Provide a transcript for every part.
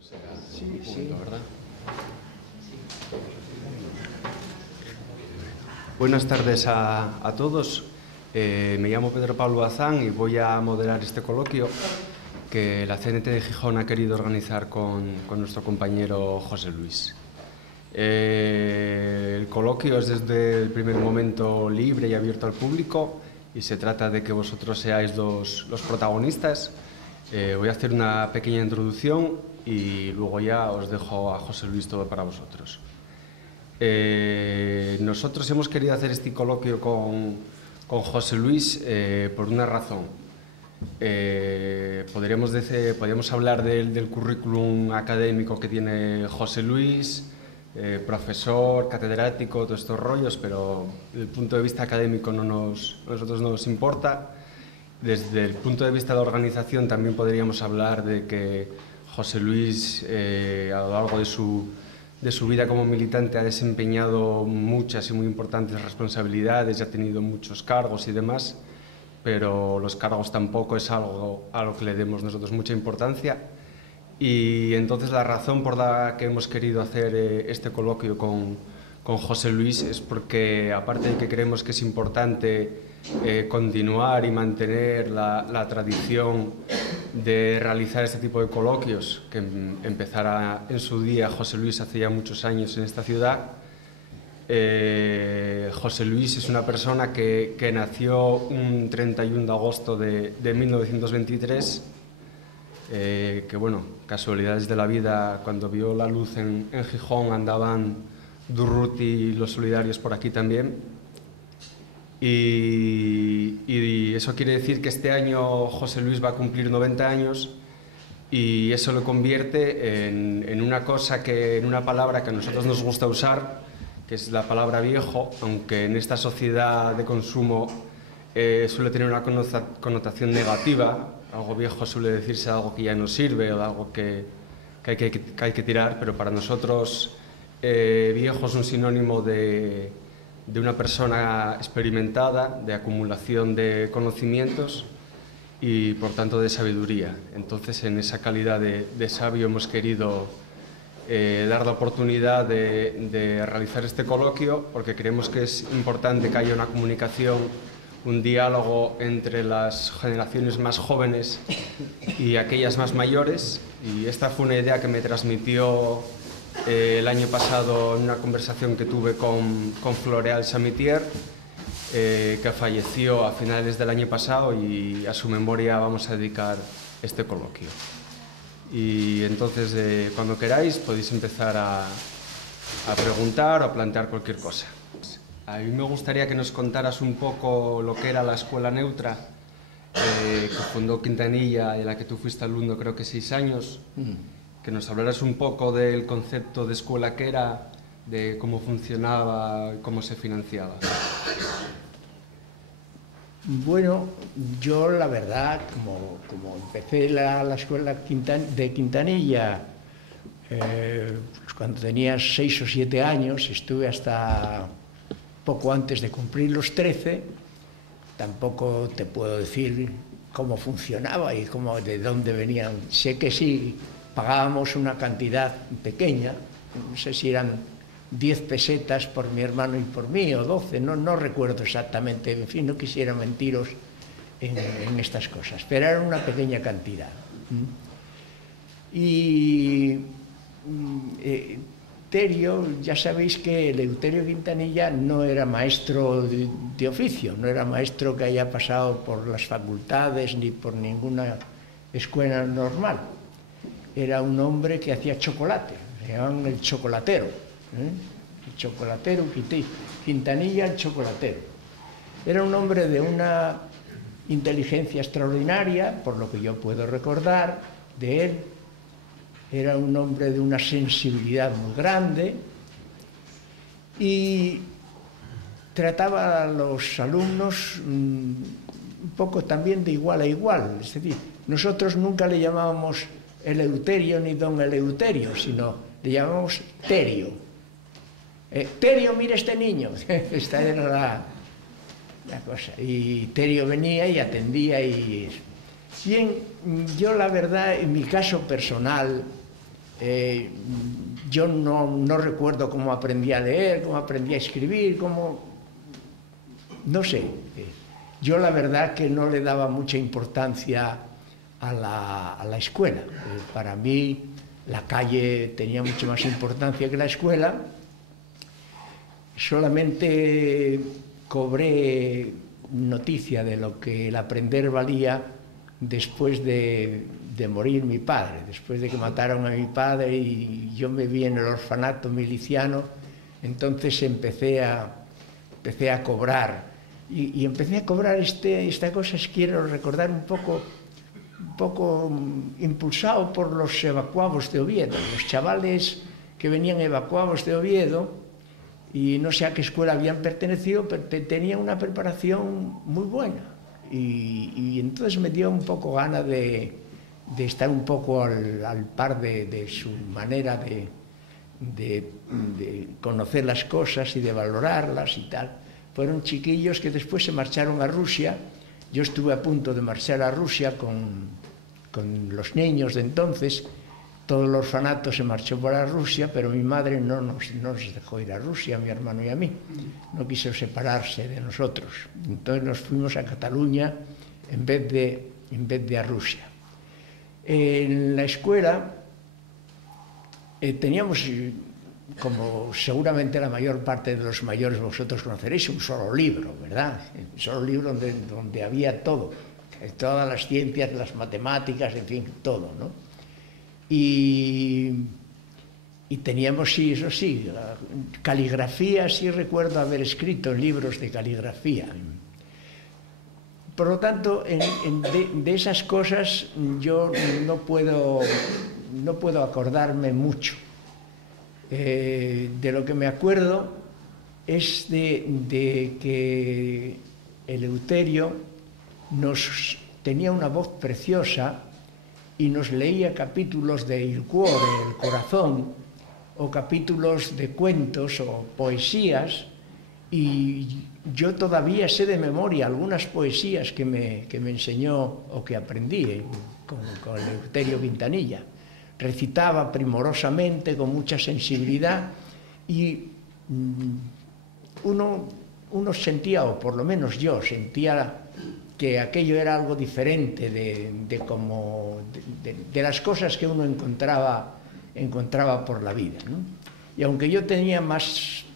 Sí, sí. ¿Verdad? Buenas tardes a todos. Me llamo Pedro Pablo Bazán y voy a moderar este coloquio que la CNT de Gijón ha querido organizar con nuestro compañero José Luis. El coloquio es desde el primer momento libre y abierto al público y se trata de que vosotros seáis los protagonistas. Voy a hacer una pequeña introducción y luego ya os dejo a José Luis todo para vosotros. Nosotros hemos querido hacer este coloquio con José Luis por una razón. Podríamos hablar del currículum académico que tiene José Luis, profesor, catedrático, todos estos rollos, pero desde el punto de vista académico a nosotros no nos importa. Desde el punto de vista de organización también podríamos hablar de que José Luis a lo largo de su vida como militante ha desempeñado muchas y muy importantes responsabilidades y ha tenido muchos cargos y demás, pero los cargos tampoco es algo a lo que le demos nosotros mucha importancia. Y entonces la razón por la que hemos querido hacer este coloquio con José Luis es porque, aparte de que creemos que es importante continuar y mantener la tradición de realizar este tipo de coloquios, que empezara en su día José Luis hace ya muchos años en esta ciudad. José Luis es una persona que nació un 31 de agosto de 1923, que bueno, casualidades de la vida, cuando vio la luz en Gijón andaban Durruti y los solidarios por aquí también. Y eso quiere decir que este año José Luis va a cumplir 90 años y eso lo convierte en una cosa en una palabra que a nosotros nos gusta usar, que es la palabra viejo, aunque en esta sociedad de consumo suele tener una connotación negativa. Algo viejo suele decirse algo que ya no sirve o algo que hay que tirar, pero para nosotros viejo es un sinónimo de una persona experimentada, de acumulación de conocimientos y por tanto de sabiduría. Entonces, en esa calidad de sabio hemos querido dar la oportunidad de realizar este coloquio, porque creemos que es importante que haya una comunicación, un diálogo entre las generaciones más jóvenes y aquellas más mayores, y esta fue una idea que me transmitió el año pasado en una conversación que tuve con Floreal Samitier, que falleció a finales del año pasado, y a su memoria vamos a dedicar este coloquio. Y entonces, cuando queráis, podéis empezar a preguntar o a plantear cualquier cosa. A mí me gustaría que nos contaras un poco lo que era la Escuela Neutra, que fundó Quintanilla y en la que tú fuiste alumno creo que 6 años. Que nos hablaras un poco del concepto de escuela que era, de cómo funcionaba, cómo se financiaba. Bueno, yo la verdad, como empecé la escuela de Quintanilla, pues cuando tenía 6 o 7 años, estuve hasta poco antes de cumplir los 13, tampoco te puedo decir cómo funcionaba y de dónde venían. Sé que sí, pagábamos una cantidad pequeña, no sé si eran 10 pesetas por mi hermano y por mí, o 12, no recuerdo exactamente, en fin, no quisiera mentiros en estas cosas, pero era una pequeña cantidad. Y Terio, ya sabéis que Eleuterio Quintanilla no era maestro de oficio, no era maestro que haya pasado por las facultades ni por ninguna escuela normal. Era un hombre que hacía chocolate, le llamaban el chocolatero, el chocolatero, Quintanilla el chocolatero. Era un hombre de una inteligencia extraordinaria, por lo que yo puedo recordar de él. Era un hombre de una sensibilidad muy grande y trataba a los alumnos un poco también de igual a igual. Es decir, nosotros nunca le llamábamos Eleuterio ni don Eleuterio, sino le llamábamos Terio. Terio, mira este niño. Esta era la cosa. Y Terio venía y atendía y... Bien, yo la verdad, en mi caso personal, Yo no recuerdo cómo aprendí a leer, cómo aprendí a escribir, no sé. Yo la verdad que no le daba mucha importancia a la escuela. Para mí la calle tenía mucho más importancia que la escuela. Solamente cobré noticia de lo que el aprender valía después de morir mi padre, después de que mataron a mi padre y yo me vi en el orfanato miliciano. Entonces empecé a cobrar y empecé a cobrar esta cosa. Quiero recordar un poco impulsado por los evacuados de Oviedo, los chavales que venían evacuados de Oviedo, y no sé a qué escuela habían pertenecido, pero tenían una preparación muy buena, y entonces me dio un poco gana de estar un poco al par de su manera de conocer las cosas y de valorarlas y tal. Fueron chiquillos que después se marcharon a Rusia. Yo estuve a punto de marchar a Rusia con los niños de entonces. Todo el orfanato se marchó para Rusia, pero mi madre no nos dejó ir a Rusia, a mi hermano y a mí. No quiso separarse de nosotros. Entonces nos fuimos a Cataluña en vez de a Rusia. En la escuela teníamos, como seguramente la mayor parte de los mayores vosotros conoceréis, un solo libro, ¿verdad? Un solo libro donde había todo, todas las ciencias, las matemáticas, en fin, todo, ¿no? Y teníamos, sí, eso sí, caligrafía. Sí recuerdo haber escrito libros de caligrafía. Por lo tanto, de esas cosas yo no puedo acordarme mucho. De lo que me acuerdo es de que Eleuterio tenía una voz preciosa y nos leía capítulos de Il Cuore, El Corazón, o capítulos de cuentos o poesías, y yo todavía sé de memoria algunas poesías que me enseñó o que aprendí con Eleuterio Quintanilla. Recitaba primorosamente, con mucha sensibilidad, y uno sentía, o por lo menos yo sentía, que aquello era algo diferente de las cosas que uno encontraba por la vida, ¿no? Y aunque yo tenía más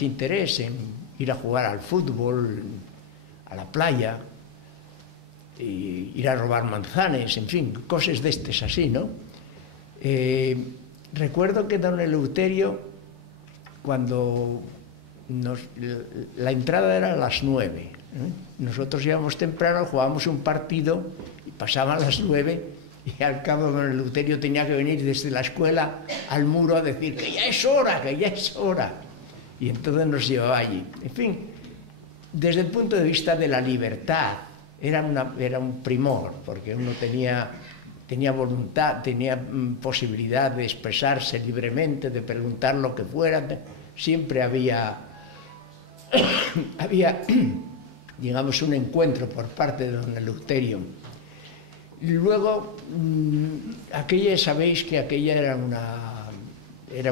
interés en ir a jugar al fútbol, a la playa, ir a robar manzanes, en fin, cosas de estas así, ¿no? Recuerdo que don Eleuterio, cuando la entrada era a las 9, nosotros íbamos temprano, jugábamos un partido y pasaban las 9, y al cabo don Eleuterio tenía que venir desde la escuela al muro a decir que ya es hora, y entonces nos llevaba allí. En fin, desde el punto de vista de la libertad era un primor, porque uno tenía voluntad, tenía posibilidad de expresarse libremente, de preguntar lo que fuera. Siempre había digamos, un encuentro por parte de don Eleuterio. Y luego, sabéis que aquella era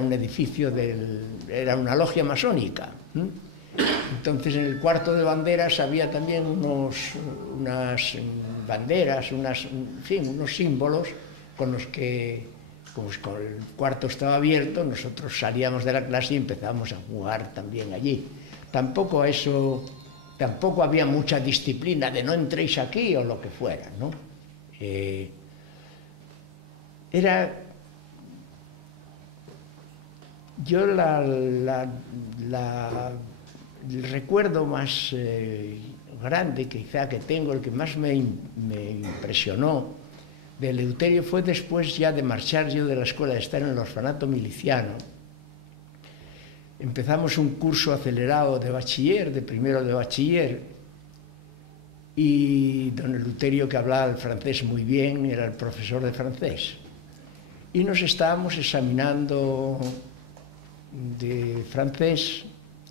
un edificio, era una logia masónica. Entonces, en el cuarto de banderas había también unas banderas, en fin, unos símbolos con los que, como el cuarto estaba abierto, nosotros salíamos de la clase y empezábamos a jugar también allí. Tampoco había mucha disciplina de no entréis aquí o lo que fuera, ¿no? Yo el recuerdo más grande quizá que tengo, el que más me impresionó de Eleuterio, fue después ya de marchar yo de la escuela, de estar en el orfanato miliciano. Empezamos un curso acelerado de bachiller, de primero de bachiller, y don Eleuterio, que hablaba el francés muy bien, era el profesor de francés. Y nos estábamos examinando de francés,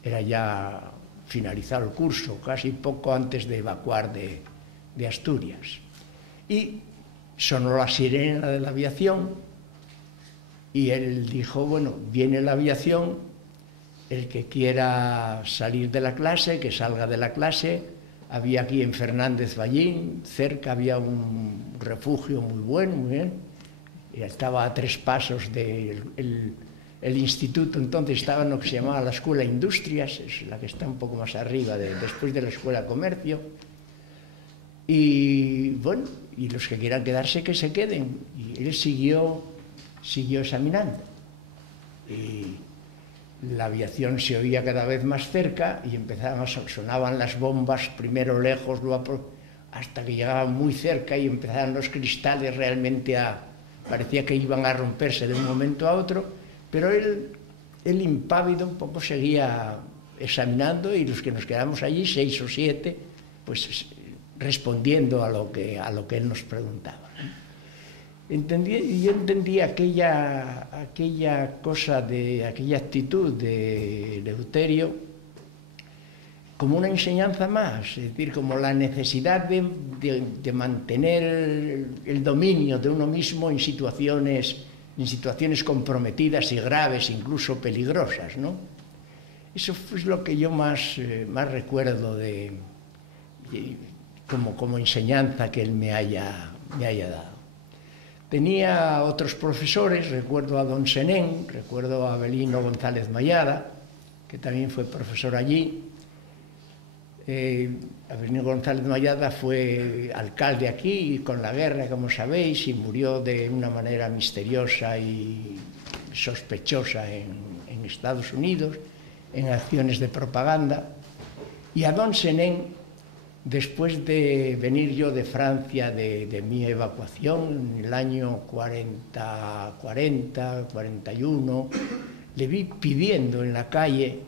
era ya finalizado el curso, casi poco antes de evacuar de Asturias. Y sonó la sirena de la aviación y él dijo, bueno, viene la aviación, el que quiera salir de la clase, que salga de la clase. Había aquí en Fernández Vallín, cerca había un refugio muy bueno, muy bien. Y estaba a 3 pasos del el instituto, entonces estaba en lo que se llamaba la Escuela Industrias, es la que está un poco más arriba, después de la Escuela Comercio. Y bueno, y los que quieran quedarse, que se queden. Y él siguió examinando. Y la aviación se oía cada vez más cerca y sonaban las bombas, primero lejos, luego hasta que llegaban muy cerca y empezaban los cristales realmente parecía que iban a romperse de un momento a otro, pero él impávido un poco seguía examinando, y los que nos quedamos allí, 6 o 7, pues respondiendo a lo que él nos preguntaba. Yo entendí aquella actitud de Eleuterio como una enseñanza más, es decir, como la necesidad de mantener el dominio de uno mismo en situaciones comprometidas y graves, incluso peligrosas, ¿no? Eso es lo que yo más recuerdo como enseñanza que él me haya dado. Tenía otros profesores, recuerdo a don Senén, recuerdo a Abelino González Mayada, que también fue profesor allí. Abelino González Mayada fue alcalde aquí con la guerra, como sabéis, y murió de una manera misteriosa y sospechosa en Estados Unidos, en acciones de propaganda. Y a don Senén, después de venir yo de Francia, de mi evacuación, en el año 41, le vi pidiendo en la calle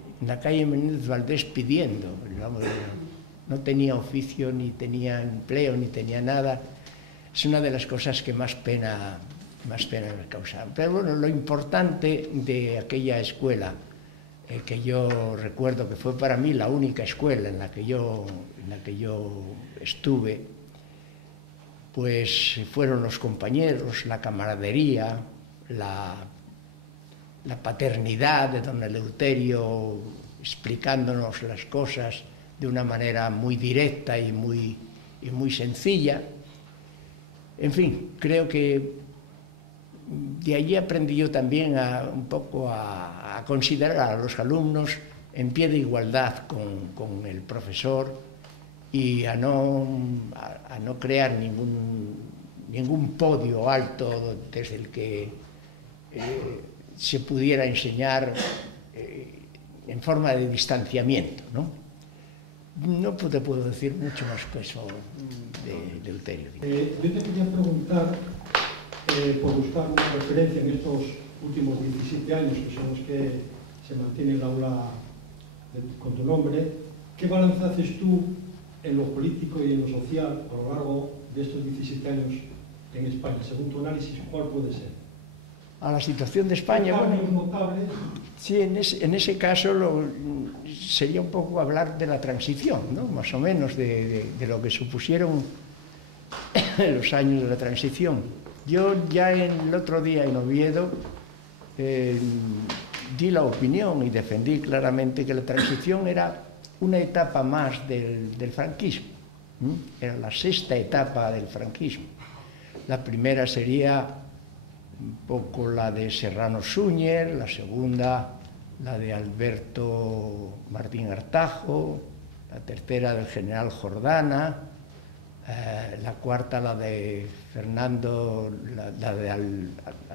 Menéndez Valdés, pidiendo. No tenía oficio, ni tenía empleo, ni tenía nada. Es una de las cosas que más pena me causaron. Pero bueno, lo importante de aquella escuela, que yo recuerdo que fue para mí la única escuela en la que yo estuve, pues fueron los compañeros, la camaradería, la paternidad de don Eleuterio, explicándonos las cosas de una manera muy directa y muy sencilla. En fin, creo que de allí aprendí yo también un poco a considerar a los alumnos en pie de igualdad con el profesor, y a no crear ningún podio alto desde el que se pudiera enseñar en forma de distanciamiento, ¿no? No te puedo decir mucho más que eso de Eleuterio. Yo te quería preguntar, por buscar una referencia en estos últimos 17 años, que son los que se mantiene el aula con tu nombre, ¿qué balance haces tú en lo político y en lo social a lo largo de estos 17 años en España? Según tu análisis, ¿cuál puede ser? A la situación de España, bueno, sí, en ese caso sería un poco hablar de la transición, ¿no? Más o menos de lo que supusieron los años de la transición. Yo ya el otro día en Oviedo di la opinión y defendí claramente que la transición era una etapa más del franquismo, era la 6ª etapa del franquismo. La primera sería un poco la de Serrano Súñer, la segunda la de Alberto Martín Artajo, la tercera del general Jordana, la cuarta la de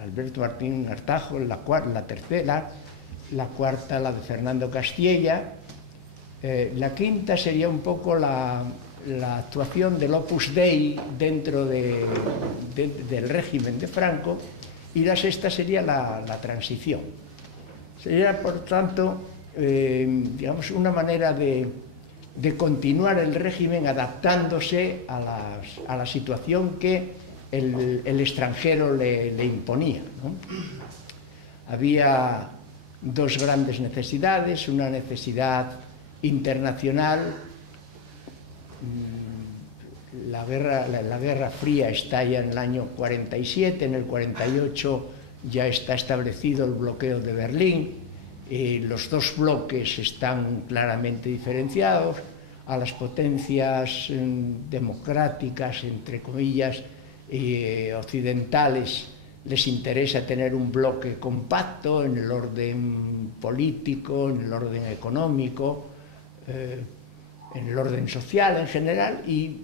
Alberto Martín Artajo, la tercera, la cuarta la de Fernando Castilla, la quinta sería un poco la actuación del Opus Dei dentro del régimen de Franco, y la sexta sería la transición. Sería, por tanto, digamos, una manera de continuar el régimen adaptándose a la situación que el extranjero le imponía, ¿no? Había dos grandes necesidades, una necesidad internacional. La Guerra Fría estalla en el año 47, en el 48 ya está establecido el bloqueo de Berlín, los dos bloques están claramente diferenciados. A las potencias democráticas, entre comillas, occidentales, les interesa tener un bloque compacto en el orden político, en el orden económico, en el orden social en general, y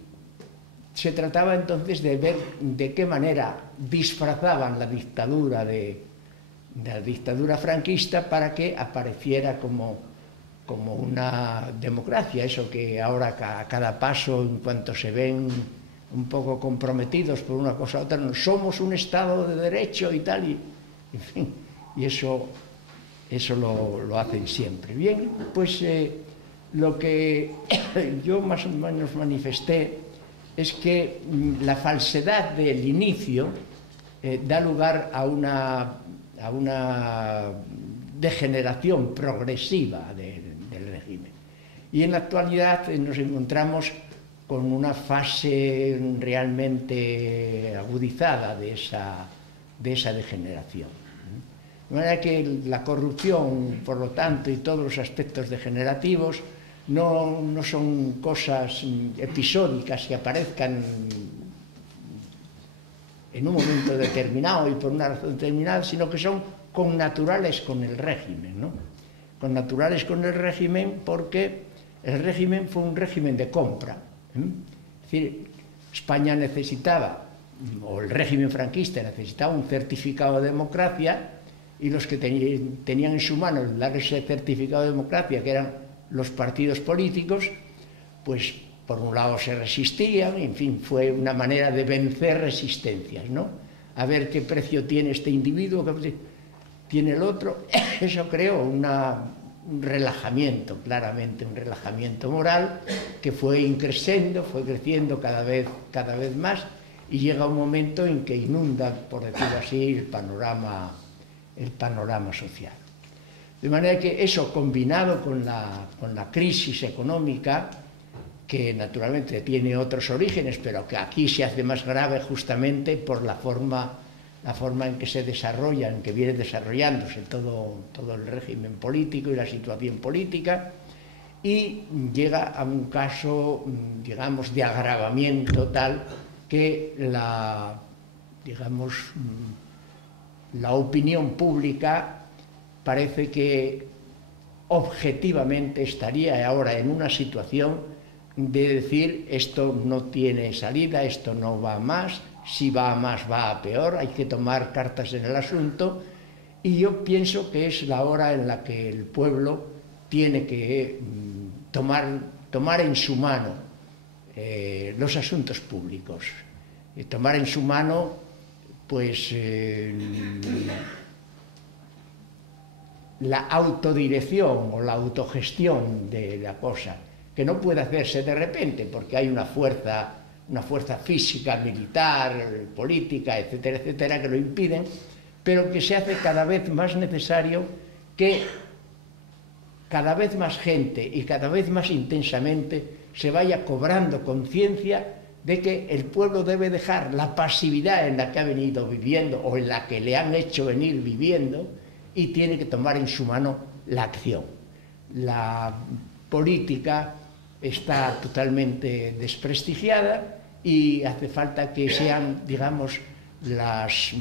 se trataba entonces de ver de qué manera disfrazaban la dictadura franquista para que apareciera como una democracia, eso que ahora a cada paso, en cuanto se ven un poco comprometidos por una cosa u otra, no somos un Estado de Derecho y tal, y en fin, y eso lo hacen siempre. Bien, pues lo que yo más o menos manifesté es que la falsedad del inicio da lugar a una degeneración progresiva del régimen. Y en la actualidad nos encontramos con una fase realmente agudizada de esa degeneración. De manera que la corrupción, por lo tanto, y todos los aspectos degenerativos no son cosas episódicas que aparezcan en un momento determinado y por una razón determinada, sino que son connaturales con el régimen, ¿no? Connaturales con el régimen porque el régimen fue un régimen de compra. Es decir, España necesitaba, o el régimen franquista necesitaba un certificado de democracia, y los que tenían en su mano dar ese certificado de democracia, que eran los partidos políticos, pues por un lado se resistían, en fin, fue una manera de vencer resistencias, ¿no? A ver qué precio tiene este individuo, qué precio tiene el otro. Eso creó un relajamiento, claramente un relajamiento moral, que fue increciendo, fue creciendo cada vez más, y llega un momento en que inunda, por decirlo así, el panorama social. De manera que eso, combinado con la crisis económica, que naturalmente tiene otros orígenes, pero que aquí se hace más grave justamente por la forma en que se desarrolla, en que viene desarrollándose todo el régimen político y la situación política, y llega a un caso, digamos, de agravamiento tal que la opinión pública parece que objetivamente estaría ahora en una situación de decir: esto no tiene salida, esto no va más, si va a más va a peor, hay que tomar cartas en el asunto. Y yo pienso que es la hora en la que el pueblo tiene que tomar en su mano los asuntos públicos, tomar en su mano pues la autodirección o la autogestión de la cosa, que no puede hacerse de repente porque hay una fuerza física, militar, política, etcétera, etcétera, que lo impiden, pero que se hace cada vez más necesario que cada vez más gente y cada vez más intensamente se vaya cobrando conciencia de que el pueblo debe dejar la pasividad en la que ha venido viviendo o en la que le han hecho venir viviendo, y tiene que tomar en su mano la acción. La política está totalmente desprestigiada y hace falta que sean, digamos, las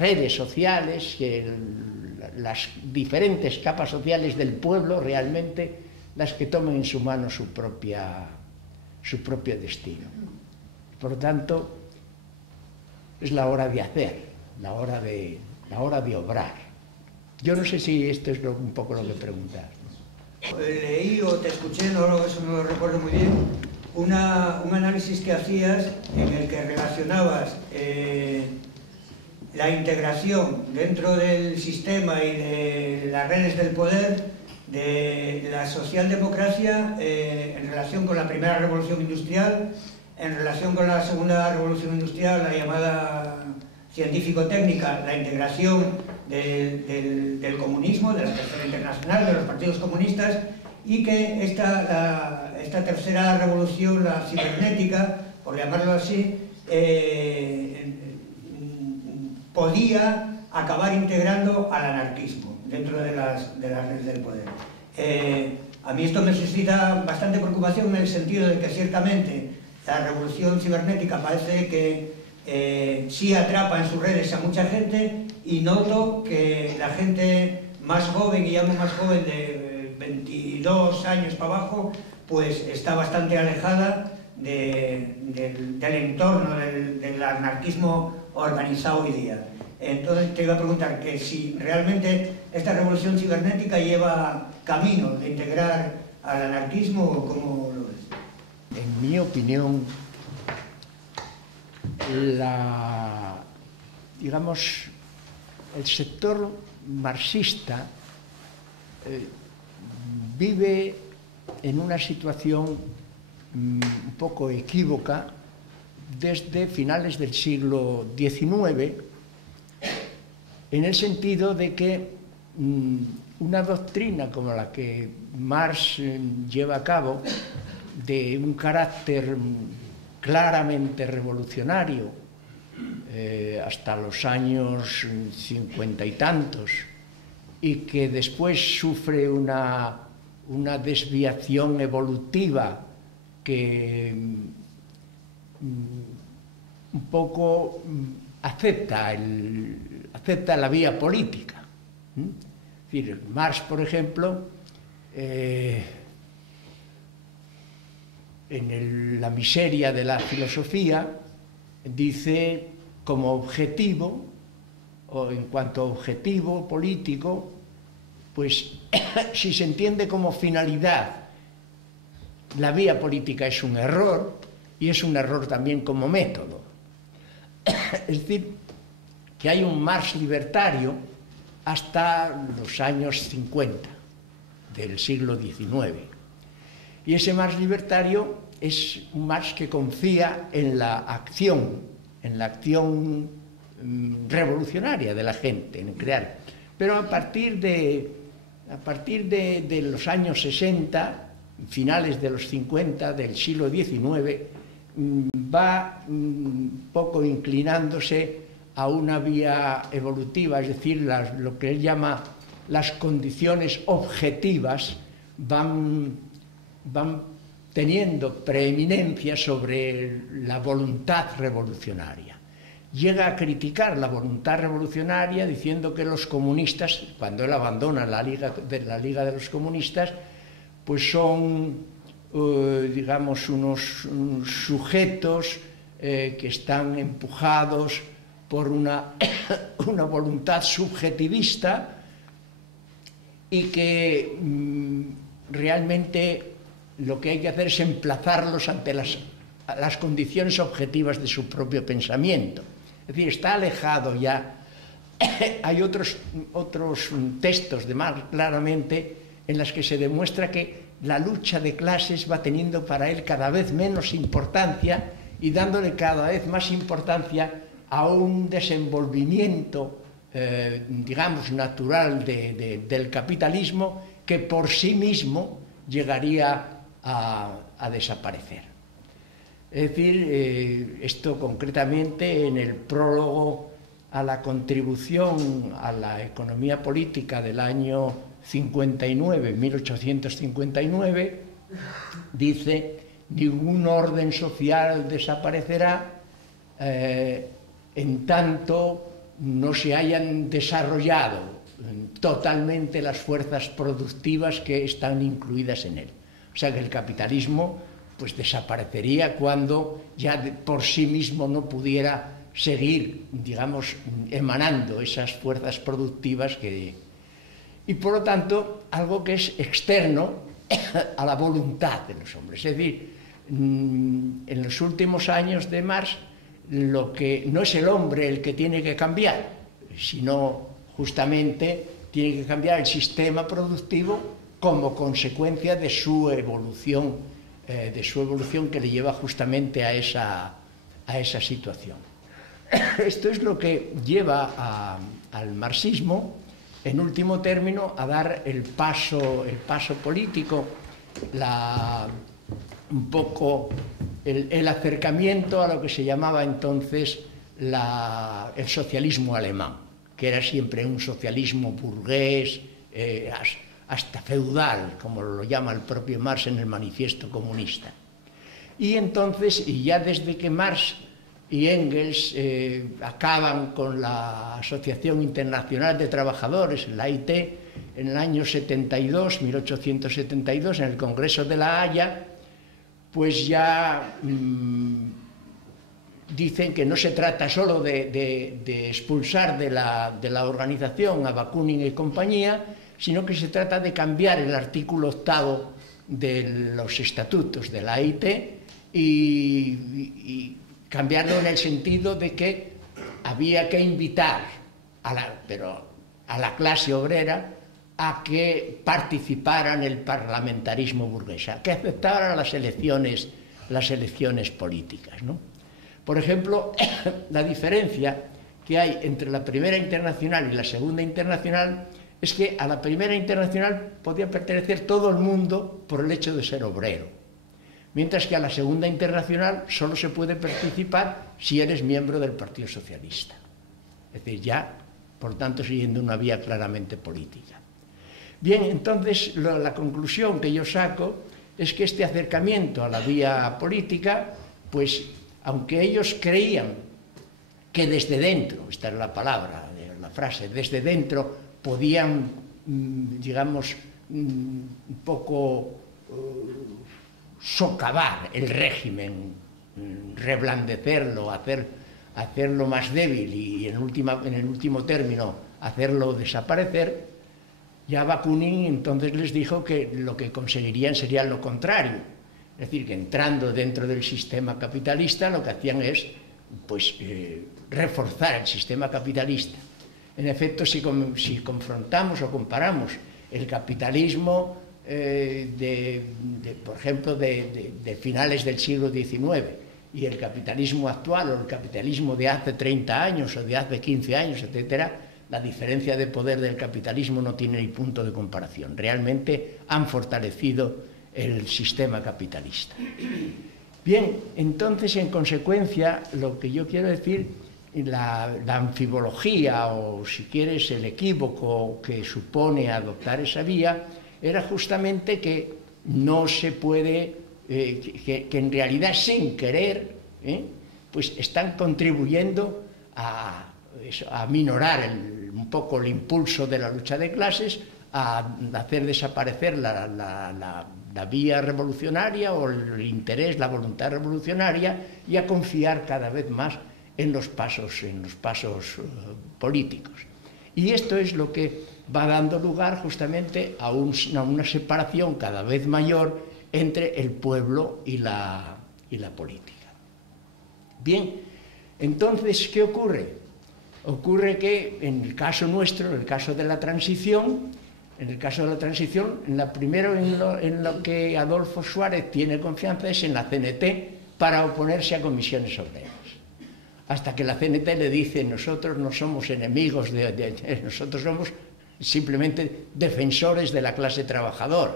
redes sociales, las diferentes capas sociales del pueblo realmente las que tomen en su mano su propio destino. Por lo tanto, es la hora de hacer, la hora de obrar. Yo no sé si esto es un poco lo que preguntas. Leí o te escuché, eso no lo recuerdo muy bien, un análisis que hacías en el que relacionabas la integración dentro del sistema y de las redes del poder de la socialdemocracia en relación con la primera revolución industrial, en relación con la segunda revolución industrial, la llamada científico-técnica, la integración del comunismo, de la Tercera Internacional, de los partidos comunistas, y que esta tercera revolución, la cibernética, por llamarlo así, podía acabar integrando al anarquismo dentro de las redes del poder. A mí esto me suscita bastante preocupación en el sentido de que ciertamente la revolución cibernética parece que sí atrapa en sus redes a mucha gente, y noto que la gente más joven, y llamo más joven de 22 años para abajo, pues está bastante alejada del entorno del anarquismo organizado hoy día. Entonces te iba a preguntar que si realmente esta revolución cibernética lleva camino de integrar al anarquismo, o cómo lo ves. En mi opinión, digamos, el sector marxista vive en una situación un poco equívoca desde finales del siglo XIX, en el sentido de que una doctrina como la que Marx lleva a cabo, de un carácter claramente revolucionario hasta los años 50 y tantos, y que después sufre una desviación evolutiva que un poco acepta la vía política. Es decir, Marx, por ejemplo, en La miseria de la filosofía, dice como objetivo, o en cuanto a objetivo político, pues si se entiende como finalidad, la vía política es un error, y es un error también como método. Es decir, que hay un Marx libertario hasta los años 50 del siglo XIX. Y ese Marx libertario es un Marx que confía en la acción revolucionaria de la gente, en crear. Pero a partir de los años 60, finales de los 50 del siglo XIX, va un poco inclinándose a una vía evolutiva, es decir, lo que él llama las condiciones objetivas van teniendo preeminencia sobre la voluntad revolucionaria. Llega a criticar la voluntad revolucionaria diciendo que los comunistas, cuando él abandona la Liga de los Comunistas, pues son, digamos, unos sujetos que están empujados por una voluntad subjetivista, y que realmente lo que hay que hacer es emplazarlos ante las condiciones objetivas de su propio pensamiento. Es decir, está alejado ya. Hay otros textos de Marx, claramente, en los que se demuestra que la lucha de clases va teniendo para él cada vez menos importancia, y dándole cada vez más importancia a un desenvolvimiento, digamos, natural del capitalismo, que por sí mismo llegaría a desaparecer. Es decir, esto concretamente en el prólogo a la contribución a la economía política del año 59, 1859, dice: ningún orden social desaparecerá en tanto no se hayan desarrollado totalmente las fuerzas productivas que están incluidas en él. O sea que el capitalismo pues desaparecería cuando ya por sí mismo no pudiera seguir, digamos, emanando esas fuerzas productivas y por lo tanto algo que es externo a la voluntad de los hombres. Es decir, en los últimos años de Marx, lo que no es el hombre el que tiene que cambiar, sino justamente tiene que cambiar el sistema productivo como consecuencia de su evolución que le lleva justamente a esa situación. Esto es lo que lleva al marxismo, en último término, a dar el paso político, un poco el acercamiento a lo que se llamaba entonces el socialismo alemán, que era siempre un socialismo burgués, hasta feudal, como lo llama el propio Marx en el Manifiesto Comunista. Y entonces, y ya desde que Marx y Engels acaban con la Asociación Internacional de Trabajadores, la AIT, en el año 72, 1872, en el Congreso de La Haya, pues ya dicen que no se trata solo de expulsar de la organización a Bakunin y compañía, sino que se trata de cambiar el artículo 8º de los estatutos de la AIT y cambiarlo en el sentido de que había que invitar a la clase obrera a que participara en el parlamentarismo burgués, a que aceptara las elecciones políticas, ¿no? Por ejemplo, la diferencia que hay entre la Primera Internacional y la Segunda Internacional es que a la Primera Internacional podía pertenecer todo el mundo por el hecho de ser obrero, mientras que a la Segunda Internacional solo se puede participar si eres miembro del Partido Socialista. Es decir, ya, por tanto, siguiendo una vía claramente política. Bien, entonces, la conclusión que yo saco es que este acercamiento a la vía política, pues, aunque ellos creían que desde dentro, esta es la palabra, la frase, desde dentro podían, digamos, un poco socavar el régimen, reblandecerlo, hacerlo más débil y en el último término hacerlo desaparecer, ya Bakunin entonces les dijo que lo que conseguirían sería lo contrario. Es decir, que entrando dentro del sistema capitalista lo que hacían es, pues, reforzar el sistema capitalista. En efecto, si confrontamos o comparamos el capitalismo, por ejemplo, de finales del siglo XIX y el capitalismo actual o el capitalismo de hace 30 años o de hace 15 años, etcétera, la diferencia de poder del capitalismo no tiene ni punto de comparación. Realmente han fortalecido el sistema capitalista. Bien, entonces, en consecuencia, lo que yo quiero decir, la anfibología, o si quieres, el equívoco que supone adoptar esa vía, era justamente que no se puede, que en realidad sin querer, pues están contribuyendo a minorar un poco el impulso de la lucha de clases, a hacer desaparecer la vía revolucionaria o el interés, la voluntad revolucionaria, y a confiar cada vez más en los pasos políticos. Y esto es lo que va dando lugar justamente a una separación cada vez mayor entre el pueblo y la política. Bien, entonces, ¿qué ocurre? Ocurre que en el caso nuestro, en el caso de la transición, primero en lo que Adolfo Suárez tiene confianza es en la CNT para oponerse a comisiones obreras. Hasta que la CNT le dice: nosotros no somos enemigos, nosotros somos simplemente defensores de la clase trabajadora.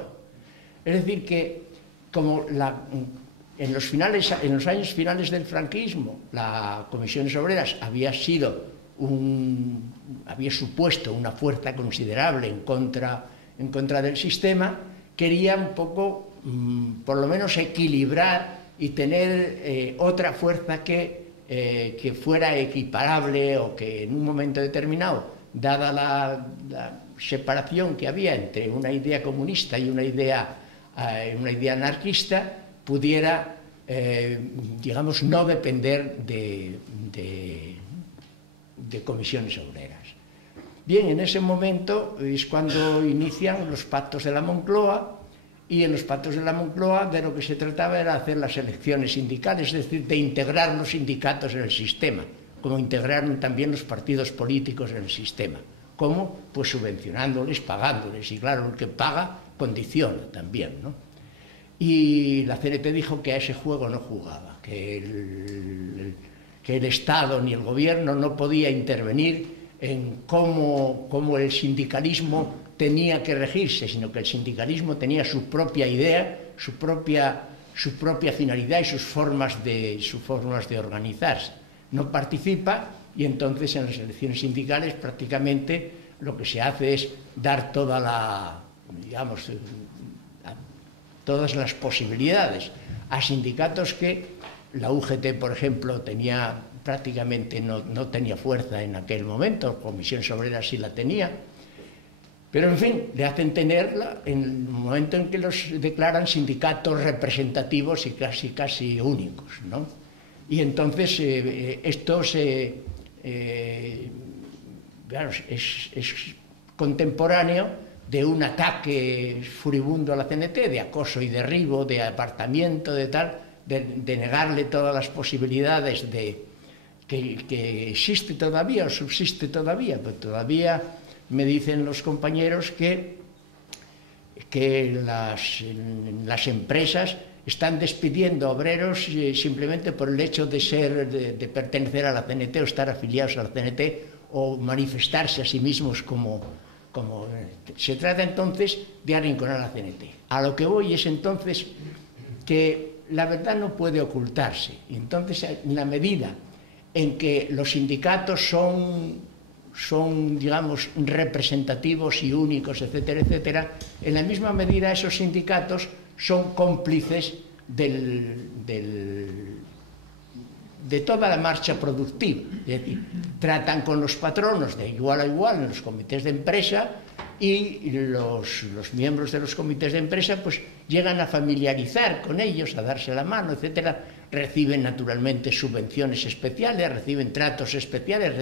Es decir, que como en los años finales del franquismo, las comisiones obreras había supuesto una fuerza considerable en contra del sistema, quería un poco, por lo menos, equilibrar y tener otra fuerza que fuera equiparable, o que en un momento determinado, dada la separación que había entre una idea comunista y una idea anarquista, pudiera, digamos, no depender de comisiones obreras. Bien, en ese momento es cuando inician los pactos de la Moncloa, y en los pactos de la Moncloa de lo que se trataba era hacer las elecciones sindicales, es decir, de integrar los sindicatos en el sistema, como integraron también los partidos políticos en el sistema. ¿Cómo? Pues subvencionándoles, pagándoles, y claro, el que paga condiciona también, ¿no? Y la CNT dijo que a ese juego no jugaba, que el Estado ni el gobierno no podía intervenir en cómo el sindicalismo tenía que regirse, sino que el sindicalismo tenía su propia idea, su propia finalidad y sus formas de organizarse. no participa, y entonces en las elecciones sindicales prácticamente lo que se hace es dar toda la, digamos, todas las posibilidades a sindicatos que la UGT, por ejemplo, tenía prácticamente no tenía fuerza en aquel momento, Comisión Obrera sí la tenía, pero en fin, le hacen tenerla en el momento en que los declaran sindicatos representativos y casi únicos, ¿no? Y entonces esto claro, es contemporáneo de un ataque furibundo a la CNT, de acoso y derribo, de apartamiento, de tal, de negarle todas las posibilidades que existe todavía o subsiste todavía, pero todavía me dicen los compañeros que las empresas están despidiendo obreros simplemente por el hecho de pertenecer a la CNT o estar afiliados a la CNT o manifestarse a sí mismos como se trata entonces de arrinconar a la CNT. A lo que voy es entonces que la verdad no puede ocultarse. Entonces, en la medida en que los sindicatos son, digamos, representativos y únicos, etcétera, etcétera, en la misma medida esos sindicatos son cómplices de toda la marcha productiva. Es decir, tratan con los patronos de igual a igual en los comités de empresa y los miembros de los comités de empresa pues llegan a familiarizar con ellos, a darse la mano, etcétera. Reciben naturalmente subvenciones especiales, reciben tratos especiales,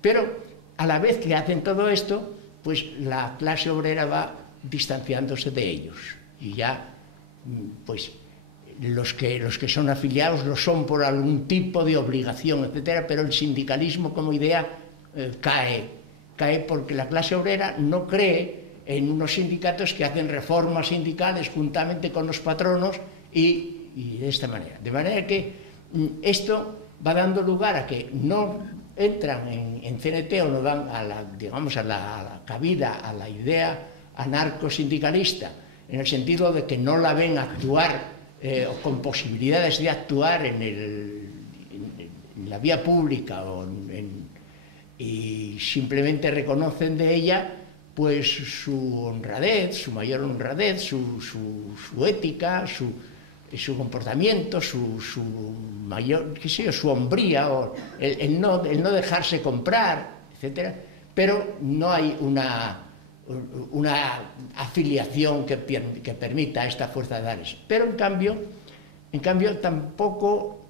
pero a la vez que hacen todo esto, pues la clase obrera va distanciándose de ellos y ya pues los que son afiliados lo son por algún tipo de obligación, etcétera, pero el sindicalismo como idea cae porque la clase obrera no cree en unos sindicatos que hacen reformas sindicales juntamente con los patronos y de esta manera. De manera que esto va dando lugar a que no entran en CNT o no dan a la cabida a la idea anarcosindicalista, en el sentido de que no la ven actuar o con posibilidades de actuar en la vía pública y simplemente reconocen de ella pues su honradez, su mayor honradez, su ética, su comportamiento, su mayor, qué sé yo, su hombría, o el no dejarse comprar, etcétera, pero no hay una afiliación que permita a esta fuerza de dar eso. Pero en cambio tampoco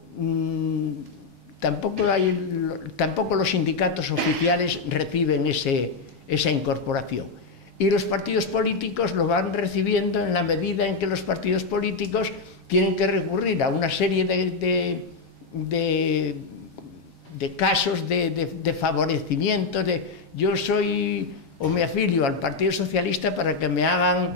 los sindicatos oficiales reciben esa incorporación. Y los partidos políticos lo van recibiendo en la medida en que los partidos políticos tienen que recurrir a una serie de casos de favorecimiento, yo soy o me afilio al Partido Socialista para que me hagan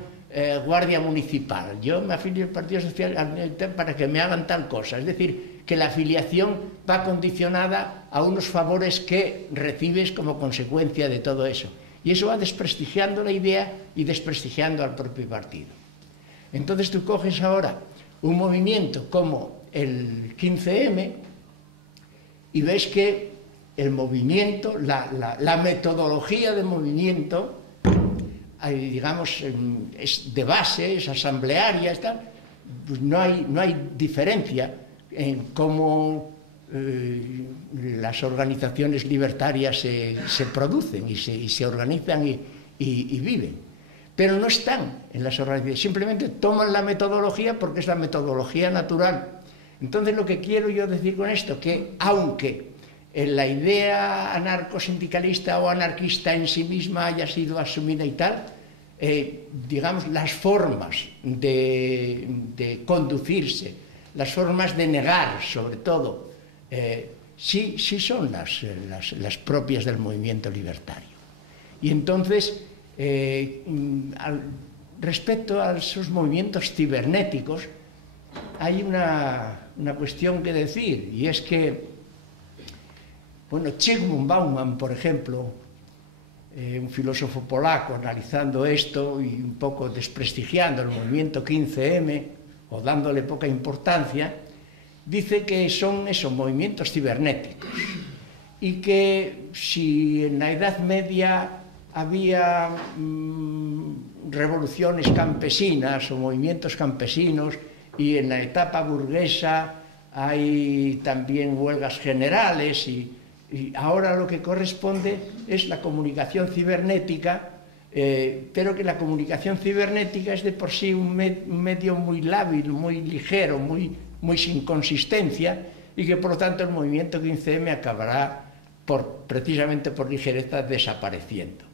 guardia municipal, yo me afilio al Partido Socialista para que me hagan tal cosa. Es decir, que la afiliación va condicionada a unos favores que recibes como consecuencia de todo eso. Y eso va desprestigiando la idea y desprestigiando al propio partido. Entonces tú coges ahora un movimiento como el 15M y ves que el movimiento, la metodología de movimiento, digamos, es de base, es asamblearia, pues no hay diferencia en cómo las organizaciones libertarias se producen y se organizan y viven. Pero no están en las organizaciones, simplemente toman la metodología porque es la metodología natural. Entonces lo que quiero yo decir con esto, que aunque la idea anarcosindicalista o anarquista en sí misma haya sido asumida y tal, digamos, las formas de conducirse, las formas de negar, sobre todo, sí son las propias del movimiento libertario. Y entonces, respecto a esos movimientos cibernéticos, hay una cuestión que decir, y es que, bueno, Zygmunt Bauman, por ejemplo, un filósofo polaco, analizando esto y un poco desprestigiando el movimiento 15M, o dándole poca importancia, dice que son esos movimientos cibernéticos y que si en la Edad Media había revoluciones campesinas o movimientos campesinos y en la etapa burguesa hay también huelgas generales y ahora lo que corresponde es la comunicación cibernética, pero que la comunicación cibernética es de por sí un medio muy lábil, muy ligero, muy sin consistencia y que por lo tanto el movimiento 15M acabará precisamente por ligereza desapareciendo.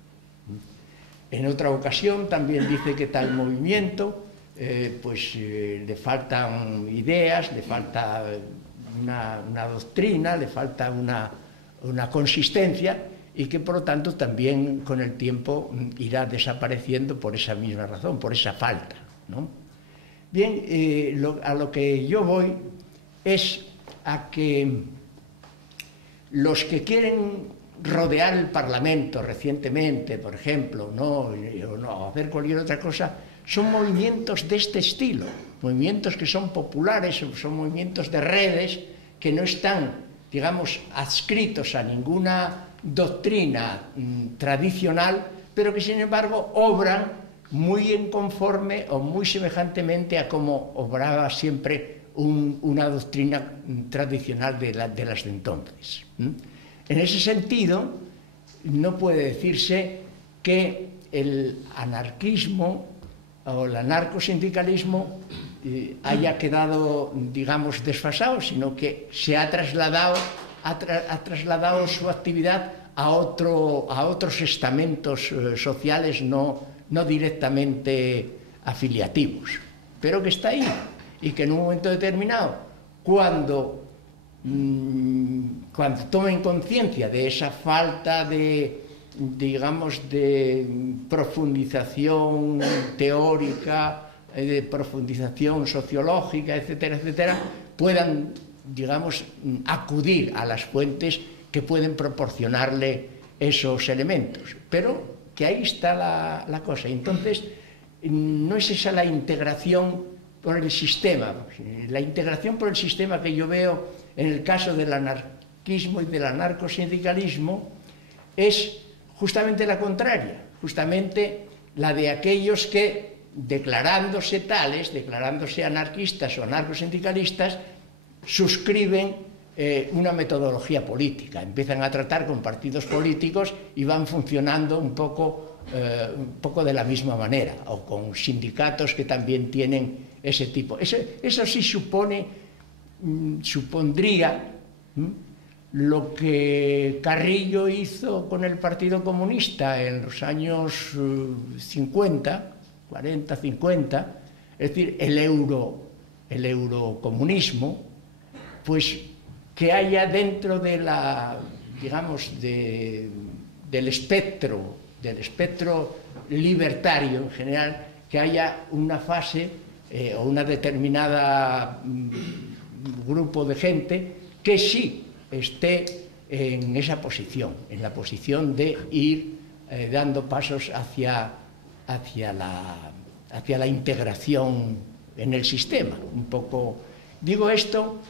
En otra ocasión también dice que tal movimiento le faltan ideas, le falta una doctrina, le falta una consistencia y que por lo tanto también con el tiempo irá desapareciendo por esa misma razón, por esa falta, ¿no? Bien, a lo que yo voy es a que los que quieren rodear el Parlamento recientemente, por ejemplo, o hacer cualquier otra cosa, son movimientos de este estilo, movimientos que son populares, son movimientos de redes que no están, digamos, adscritos a ninguna doctrina tradicional, pero que sin embargo obran muy en conforme o muy semejantemente a como obraba siempre una doctrina tradicional de las de entonces. En ese sentido, no puede decirse que el anarquismo o el anarcosindicalismo haya quedado, digamos, desfasado, sino que se ha trasladado su actividad a otros estamentos sociales no directamente afiliativos, pero que está ahí y que en un momento determinado, cuando tomen conciencia de esa falta de profundización teórica, de profundización sociológica, etcétera, etcétera, puedan, digamos, acudir a las fuentes que pueden proporcionarle esos elementos. Pero que ahí está la cosa. Entonces, no es esa la integración por el sistema. La integración por el sistema que yo veo en el caso del anarquismo y del anarcosindicalismo es justamente la contraria, justamente la de aquellos que, declarándose tales, declarándose anarquistas o anarcosindicalistas, suscriben una metodología política, empiezan a tratar con partidos políticos y van funcionando un poco de la misma manera, o con sindicatos que también tienen ese tipo. Eso sí supondría lo que Carrillo hizo con el Partido Comunista en los años 40, 50, es decir, el eurocomunismo, pues que haya dentro de del espectro libertario en general, que haya una fase o una determinada grupo de gente que sí esté en esa posición, en la posición de ir dando pasos hacia la integración en el sistema. Un poco digo esto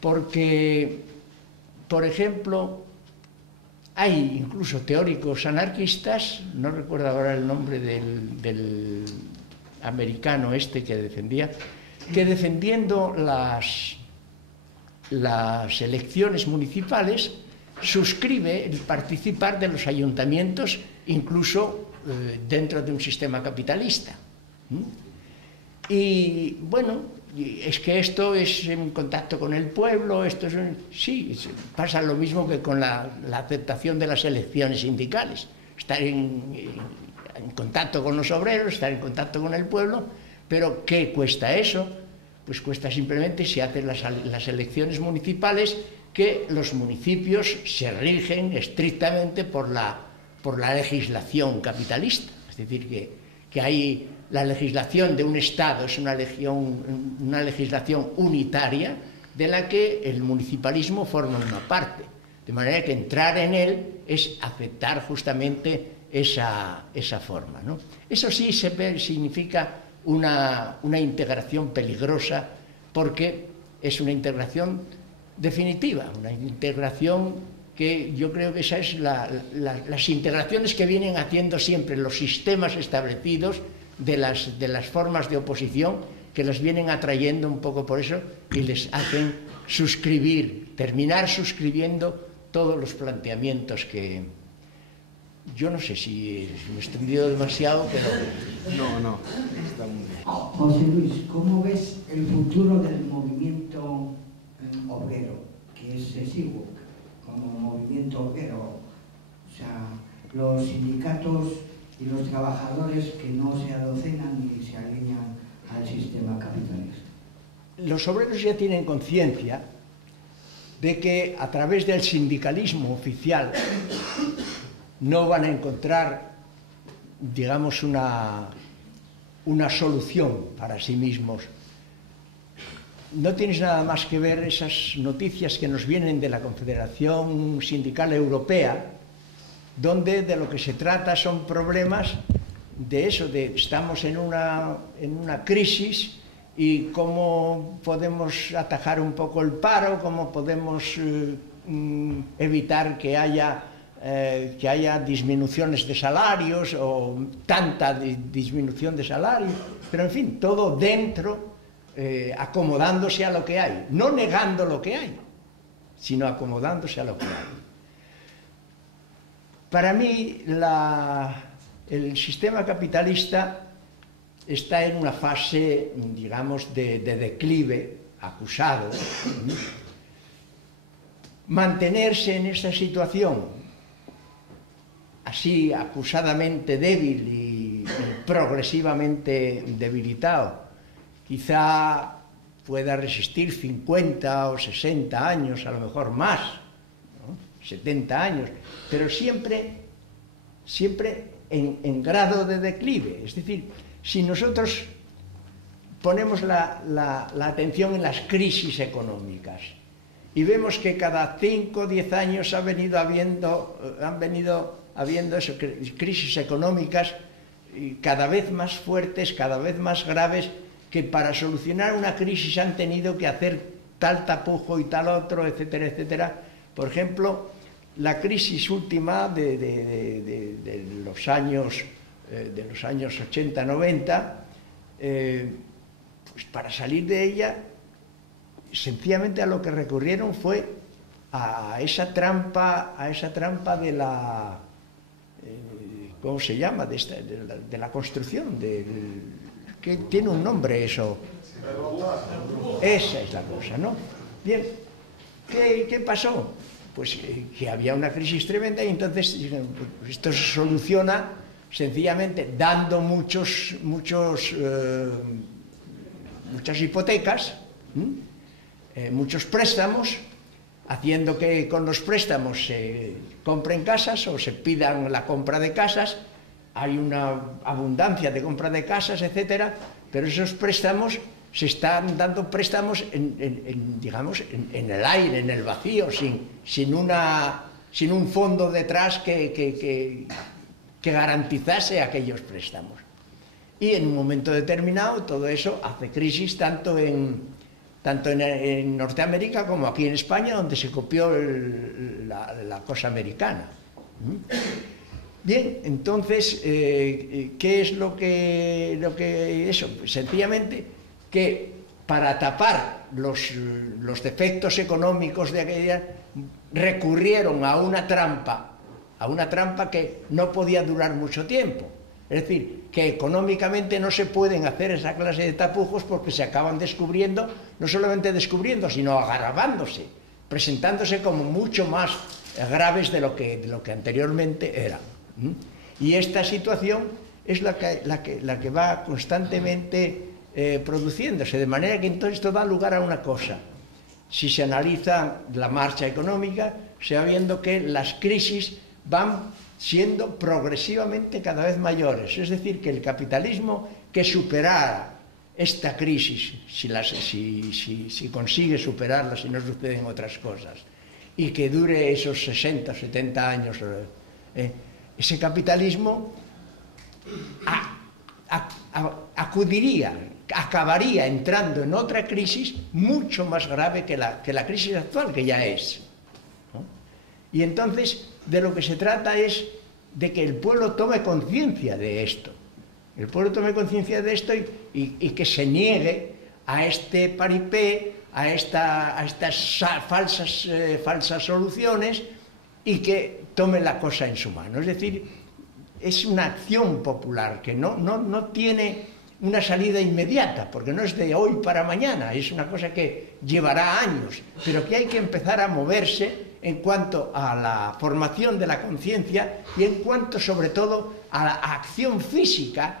porque, por ejemplo, hay incluso teóricos anarquistas, no recuerdo ahora el nombre del americano este que defendiendo las elecciones municipales suscribe el participar de los ayuntamientos incluso dentro de un sistema capitalista. Y bueno, es que esto es en contacto con el pueblo, sí, pasa lo mismo que con la aceptación de las elecciones sindicales, estar en contacto con los obreros, estar en contacto con el pueblo, pero ¿qué cuesta eso? Pues cuesta simplemente si hacen las elecciones municipales, que los municipios se rigen estrictamente por la legislación capitalista, es decir, que hay la legislación de un Estado, es una legislación unitaria de la que el municipalismo forma una parte, de manera que entrar en él es aceptar justamente esa forma, ¿no? Eso sí significa una integración peligrosa, porque es una integración definitiva, una integración que yo creo que esa es las integraciones que vienen haciendo siempre los sistemas establecidos de las formas de oposición, que las vienen atrayendo un poco por eso y les hacen terminar suscribiendo todos los planteamientos que... Yo no sé si me he extendido demasiado, pero... No, está muy bien. José Luis, ¿cómo ves el futuro del movimiento obrero, que es exiguo como movimiento obrero? O sea, los sindicatos y los trabajadores que no se adocenan ni se alinean al sistema capitalista. Los obreros ya tienen conciencia de que a través del sindicalismo oficial no van a encontrar, digamos, una solución para sí mismos. No tienes nada más que ver esas noticias que nos vienen de la Confederación Sindical Europea, donde de lo que se trata son problemas de eso, de estamos en una crisis y cómo podemos atajar un poco el paro, cómo podemos evitar que haya disminuciones de salarios o tanta disminución de salarios, pero en fin, todo dentro, acomodándose a lo que hay, no negando lo que hay, sino acomodándose a lo que hay. Para mí, el sistema capitalista está en una fase, digamos, de declive acusado. Mantenerse en esa situación así acusadamente débil y progresivamente debilitado, quizá pueda resistir 50 o 60 años, a lo mejor más, ¿no? 70 años, pero siempre en grado de declive. Es decir, si nosotros ponemos la atención en las crisis económicas y vemos que cada 5 o 10 años han venido habiendo crisis económicas cada vez más fuertes, cada vez más graves, que para solucionar una crisis han tenido que hacer tal tapujo y tal otro, etcétera, etcétera. Por ejemplo, la crisis última de los años 80-90, pues para salir de ella, sencillamente a lo que recurrieron fue a esa trampa de la... ¿cómo se llama? De la construcción, que tiene un nombre eso. Esa es la cosa, ¿no? Bien, ¿qué pasó? Pues que había una crisis tremenda y entonces esto se soluciona sencillamente dando muchas hipotecas, muchos préstamos, haciendo que con los préstamos se compren casas o se pidan la compra de casas. Hay una abundancia de compra de casas, etcétera, pero esos préstamos se están dando préstamos digamos, en el aire, en el vacío, sin un fondo detrás que garantizase aquellos préstamos. Y en un momento determinado todo eso hace crisis tanto en Norteamérica como aquí en España, donde se copió la cosa americana. Bien, entonces, ¿qué es lo que eso? Pues sencillamente que para tapar los defectos económicos de aquella, recurrieron a una trampa que no podía durar mucho tiempo. Es decir, que económicamente no se pueden hacer esa clase de tapujos porque se acaban descubriendo, no solamente descubriendo, sino agravándose, presentándose como mucho más graves de lo que anteriormente eran. Y esta situación es la que va constantemente produciéndose, de manera que entonces esto da lugar a una cosa. Si se analiza la marcha económica, se va viendo que las crisis van siendo progresivamente cada vez mayores. Es decir, que el capitalismo que superara esta crisis, si consigue superarla, si no suceden otras cosas, y que dure esos 60 o 70 años, ese capitalismo acudiría acabaría entrando en otra crisis mucho más grave que la crisis actual, que ya es, ¿no? Y entonces de lo que se trata es de que el pueblo tome conciencia de esto. El pueblo tome conciencia de esto y que se niegue a este paripé, a estas falsas soluciones, y que tome la cosa en su mano. Es decir, es una acción popular que no tiene una salida inmediata, porque no es de hoy para mañana, es una cosa que llevará años, pero que hay que empezar a moverse en cuanto a la formación de la conciencia y en cuanto sobre todo a la acción física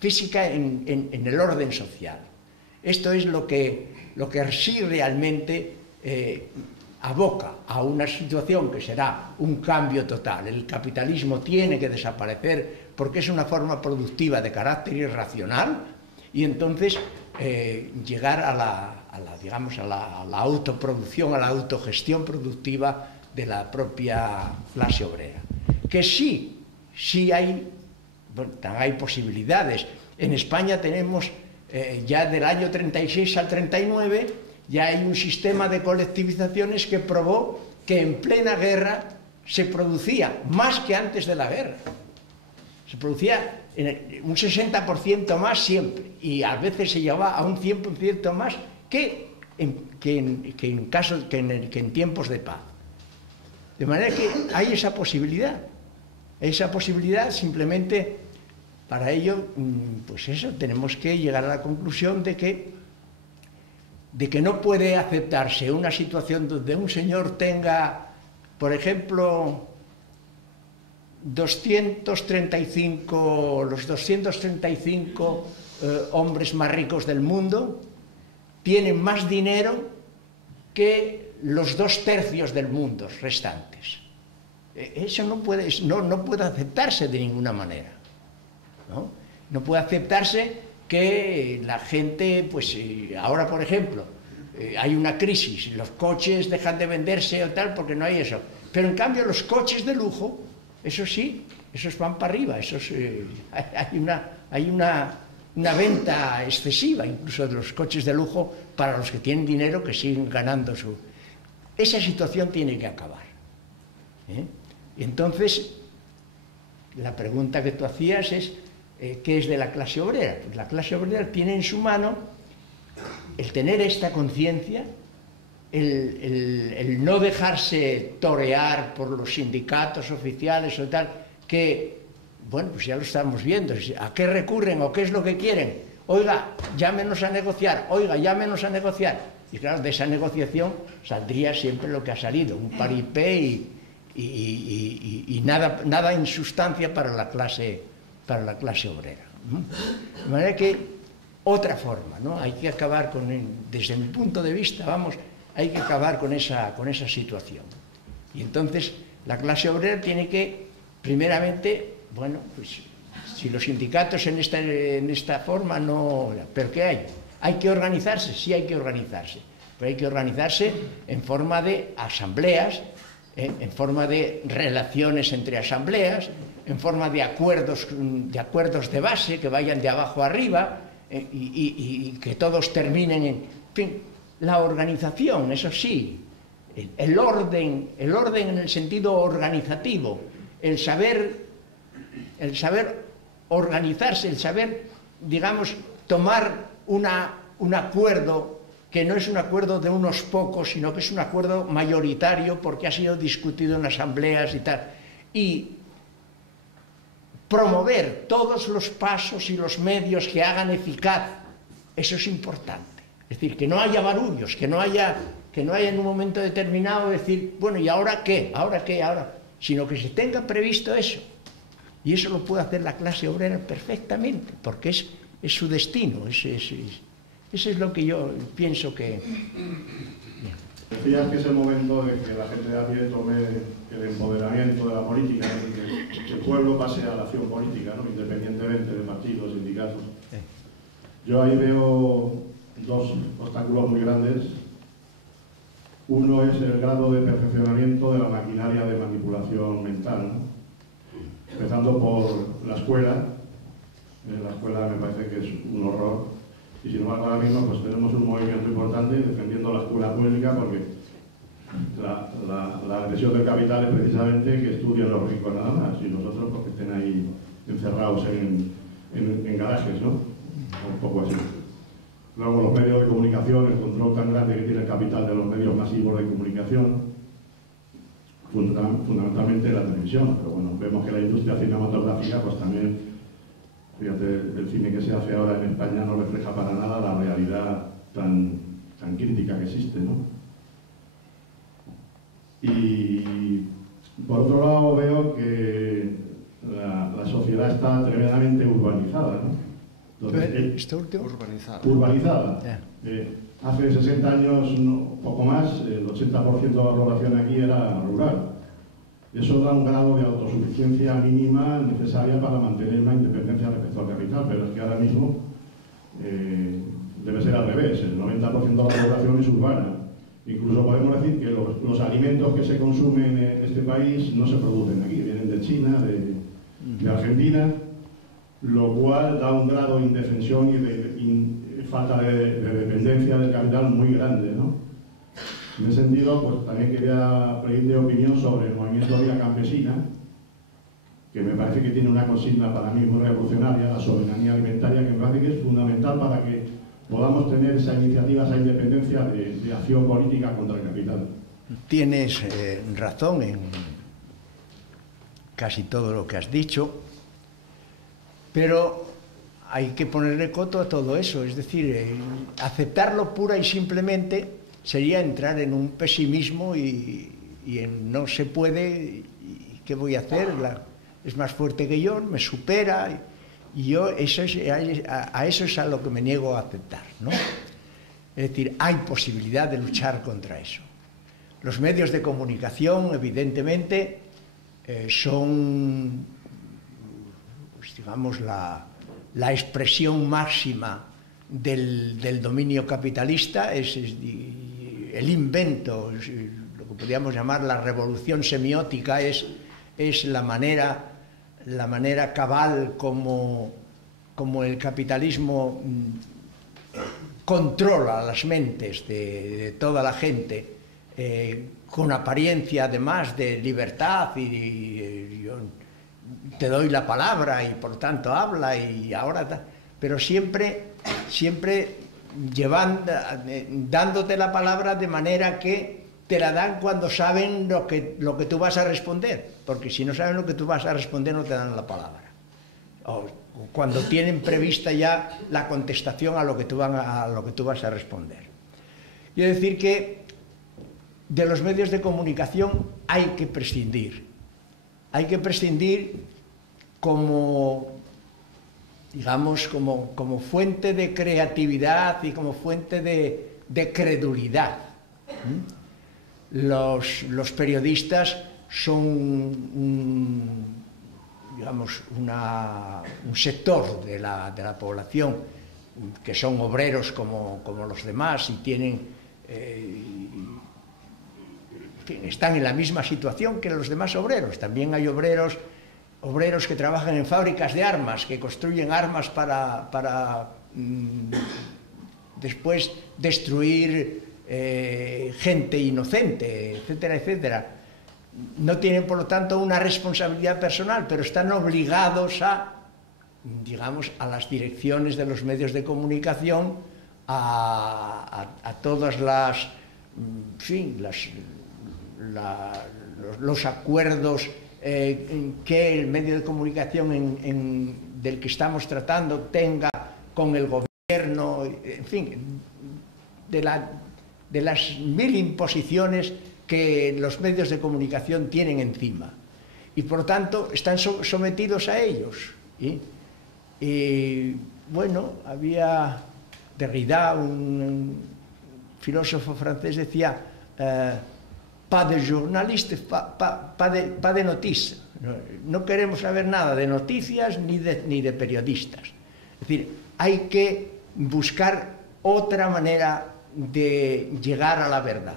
en el orden social. Esto es lo que sí realmente aboca a una situación que será un cambio total. El capitalismo tiene que desaparecer porque es una forma productiva de carácter irracional, y entonces llegar a la autoproducción, a la autogestión productiva de la propia clase obrera. Que sí hay posibilidades. En España tenemos ya del año 36 al 39 ya hay un sistema de colectivizaciones que probó que en plena guerra se producía más que antes de la guerra. Se producía un 60% más siempre, y a veces se llevaba a un 100% más que en tiempos de paz. De manera que hay esa posibilidad. Esa posibilidad, simplemente para ello, pues eso, tenemos que llegar a la conclusión de que no puede aceptarse una situación donde un señor tenga, por ejemplo, los 235 hombres más ricos del mundo tienen más dinero que los 2/3 del mundo restantes. Eso no puede aceptarse de ninguna manera, ¿no? No puede aceptarse que la gente, pues ahora por ejemplo, hay una crisis, los coches dejan de venderse o tal porque no hay eso, pero en cambio los coches de lujo, eso sí, esos van para arriba, hay una venta excesiva incluso de los coches de lujo para los que tienen dinero, que siguen ganando su... Esa situación tiene que acabar, ¿eh? Y entonces, la pregunta que tú hacías es, ¿qué es de la clase obrera? Pues la clase obrera tiene en su mano el tener esta conciencia, el no dejarse torear por los sindicatos oficiales o tal, que, bueno, pues ya lo estamos viendo, ¿a qué recurren o qué es lo que quieren? Oiga, llámenos a negociar, oiga, llámenos a negociar. Y claro, de esa negociación saldría siempre lo que ha salido, un paripé y nada en sustancia para la clase obrera. De manera que otra forma, ¿no? Hay que acabar desde mi punto de vista, hay que acabar con esa situación. Y entonces la clase obrera tiene que, primeramente, bueno, pues si los sindicatos en esta forma no... ¿Pero qué hay? ¿Hay que organizarse? Sí, hay que organizarse. Pero hay que organizarse en forma de asambleas, en forma de relaciones entre asambleas, en forma de acuerdos de base que vayan de abajo arriba, y que todos terminen en fin, la organización, eso sí, el orden en el sentido organizativo, el saber organizarse, el saber, digamos, tomar un acuerdo que no es un acuerdo de unos pocos, sino que es un acuerdo mayoritario porque ha sido discutido en asambleas y tal, y promover todos los pasos y los medios que hagan eficaz, eso es importante. Es decir, que no haya barullos, que no haya en un momento determinado decir, bueno, ¿y ahora qué? ¿Ahora qué? ¿Ahora? Sino que se tenga previsto eso. Y eso lo puede hacer la clase obrera perfectamente, porque es su destino, eso es lo que yo pienso que... Decías que es el momento de que la gente de a pie tome el empoderamiento de la política, ¿no? Que el pueblo pase a la acción política, ¿no? Independientemente de partidos, sindicatos. Yo ahí veo dos obstáculos muy grandes. Uno es el grado de perfeccionamiento de la maquinaria de manipulación mental, ¿no? Empezando por la escuela. La escuela me parece que es un horror. Y sin embargo ahora mismo pues tenemos un movimiento importante defendiendo la escuela pública, porque la agresión del capital es precisamente que estudien los ricos nada más, y los otros porque estén ahí encerrados en garajes, ¿no? Un poco así. Luego los medios de comunicación, el control tan grande que tiene el capital de los medios masivos de comunicación, fundamentalmente la televisión, pero bueno, vemos que la industria cinematográfica pues también, fíjate, el cine que se hace ahora en España no refleja para nada la realidad tan crítica que existe, ¿no? Y por otro lado veo que la sociedad está tremendamente urbanizada, ¿no? Entonces, ¿Este último? Urbanizada. Yeah. Hace 60 años, poco más, el 80% de la población aquí era rural. Eso da un grado de autosuficiencia mínima necesaria para mantener una independencia respecto al capital, pero es que ahora mismo debe ser al revés, el 90% de la población es urbana. Incluso podemos decir que los alimentos que se consumen en este país no se producen aquí, vienen de China, de Argentina, lo cual da un grado de indefensión y de falta de dependencia del capital muy grande, ¿no? En ese sentido, pues también quería pedirte opinión sobre el movimiento Vía Campesina, que me parece que tiene una consigna para mí muy revolucionaria, la soberanía alimentaria, que me parece que es fundamental para que podamos tener esa iniciativa, esa independencia de acción política contra el capital. Tienes razón en casi todo lo que has dicho, pero hay que ponerle coto a todo eso, es decir, aceptarlo pura y simplemente sería entrar en un pesimismo y en no se puede, y ¿qué voy a hacer? Es más fuerte que yo, me supera, y yo a eso es a lo que me niego a aceptar, ¿no? Es decir, hay posibilidad de luchar contra eso. Los medios de comunicación, evidentemente, son, pues, digamos, la expresión máxima del dominio capitalista, es el invento, lo que podríamos llamar la revolución semiótica, es la manera cabal como el capitalismo controla las mentes de toda la gente, con apariencia además de libertad, y yo te doy la palabra y por tanto habla, y ahora, pero siempre dándote la palabra de manera que te la dan cuando saben lo que tú vas a responder, porque si no saben lo que tú vas a responder no te dan la palabra, o cuando tienen prevista ya la contestación a lo que tú vas a responder. Quiero decir que de los medios de comunicación hay que prescindir como, digamos, como fuente de creatividad y como fuente de credulidad. Los periodistas son digamos, un sector de la población que son obreros como los demás y tienen, en fin, están en la misma situación que los demás obreros. También hay obreros que trabajan en fábricas de armas, que construyen armas para después destruir gente inocente, etcétera, etcétera. No tienen, por lo tanto, una responsabilidad personal, pero están obligados digamos, a las direcciones de los medios de comunicación, a todas las, en fin, los acuerdos que el medio de comunicación del que estamos tratando tenga con el gobierno, en fin, de las 1000 imposiciones que los medios de comunicación tienen encima, y por tanto están sometidos a ellos. Y bueno, había Derrida, un filósofo francés, decía pas de journalistes, pas de noticias. No queremos saber nada de noticias ni de periodistas. Es decir, hay que buscar otra manera de llegar a la verdad.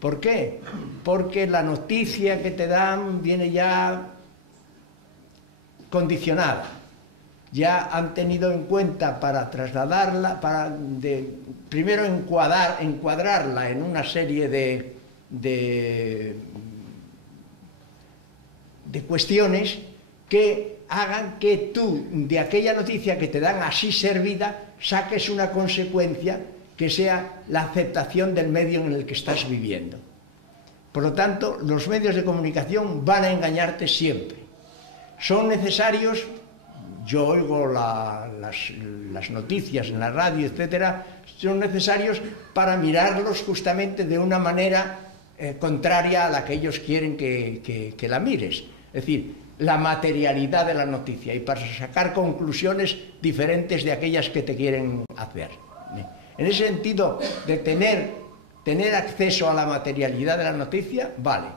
¿Por qué? Porque la noticia que te dan viene ya condicionada. ya han tenido en cuenta para trasladarla, primero encuadrarla en una serie de cuestiones que hagan que tú, de aquella noticia que te dan así servida, saques una consecuencia que sea la aceptación del medio en el que estás viviendo. Por lo tanto, los medios de comunicación van a engañarte siempre. Son necesarios, yo oigo las noticias en la radio, etcétera, son necesarios para mirarlos justamente de una manera contraria a la que ellos quieren que la mires. Es decir, la materialidad de la noticia y para sacar conclusiones diferentes de aquellas que te quieren hacer. En ese sentido, de tener acceso a la materialidad de la noticia, vale.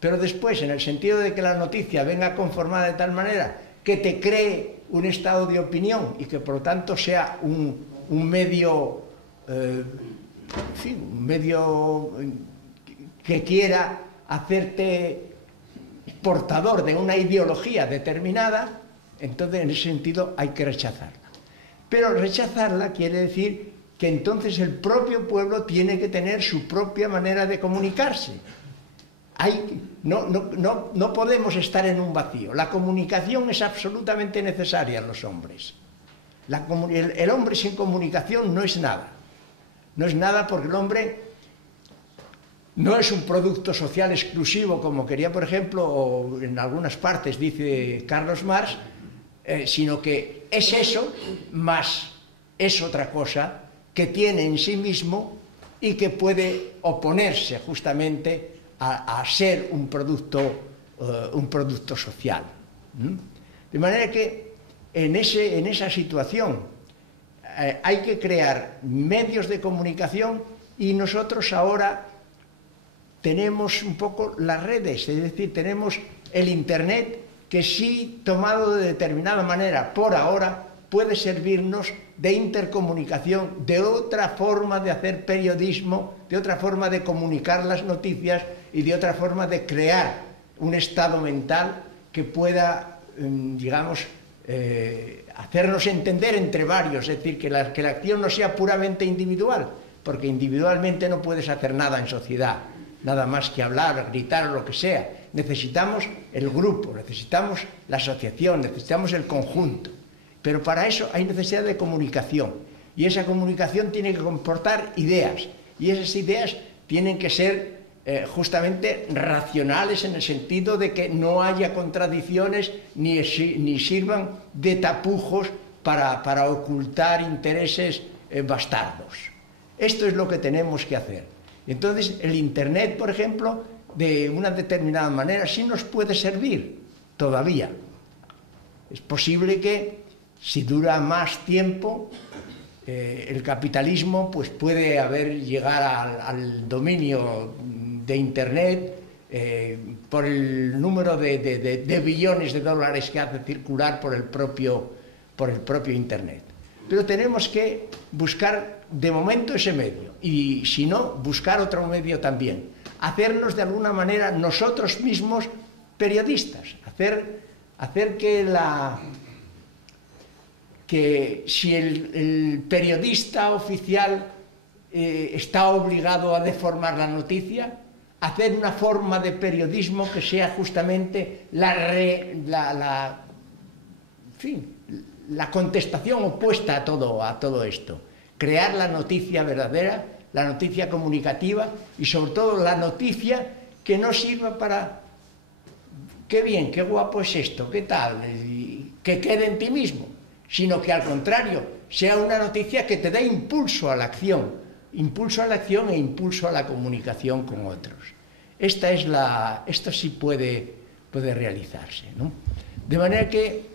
Pero después, en el sentido de que la noticia venga conformada de tal manera que te cree un estado de opinión y que por lo tanto sea un medio, un medio que quiera hacerte portador de una ideología determinada, entonces en ese sentido hay que rechazarla. Pero rechazarla quiere decir que entonces el propio pueblo tiene que tener su propia manera de comunicarse. No podemos estar en un vacío. La comunicación es absolutamente necesaria en los hombres. El hombre sin comunicación no es nada. No es nada porque el hombre no es un producto social exclusivo, como quería, por ejemplo, o en algunas partes dice Carlos Marx, sino que es eso, más es otra cosa que tiene en sí mismo y que puede oponerse justamente a ser un producto social. De manera que en esa situación hay que crear medios de comunicación y nosotros ahora tenemos un poco las redes, es decir, tenemos el Internet que sí, tomado de determinada manera, por ahora, puede servirnos de intercomunicación, de otra forma de hacer periodismo, de otra forma de comunicar las noticias y de otra forma de crear un estado mental que pueda, digamos, hacernos entender entre varios, es decir, que la acción no sea puramente individual, porque individualmente no puedes hacer nada en sociedad, nada más que hablar, gritar o lo que sea. Necesitamos el grupo, necesitamos la asociación, necesitamos el conjunto. Pero para eso hay necesidad de comunicación. Y esa comunicación tiene que comportar ideas. Y esas ideas tienen que ser justamente racionales en el sentido de que no haya contradicciones ni sirvan de tapujos para ocultar intereses bastardos. Esto es lo que tenemos que hacer. Entonces, el Internet, por ejemplo, de una determinada manera, sí nos puede servir todavía. Es posible que, si dura más tiempo, el capitalismo pues, puede llegar al dominio de Internet por el número de billones de dólares que hace circular por el propio Internet. Pero tenemos que buscar de momento ese medio y si no, buscar otro medio también. Hacernos de alguna manera nosotros mismos periodistas, hacer que si el periodista oficial está obligado a deformar la noticia, hacer una forma de periodismo que sea justamente la contestación opuesta a todo esto. Crear la noticia verdadera, la noticia comunicativa y sobre todo la noticia que no sirva para qué bien, qué guapo es esto, qué tal, y que quede en ti mismo, sino que al contrario, sea una noticia que te dé impulso a la acción e impulso a la comunicación con otros. Esto sí puede realizarse, ¿no? De manera que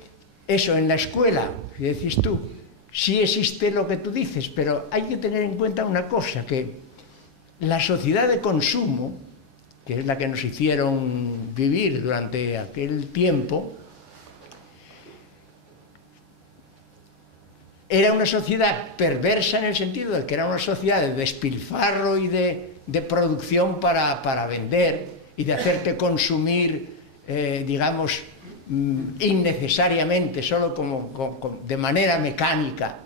eso en la escuela, que decís tú, sí existe lo que tú dices, pero hay que tener en cuenta una cosa, que la sociedad de consumo, que es la que nos hicieron vivir durante aquel tiempo, era una sociedad perversa en el sentido de que era una sociedad de despilfarro y de producción para vender y de hacerte consumir, digamos, innecesariamente, solo de manera mecánica,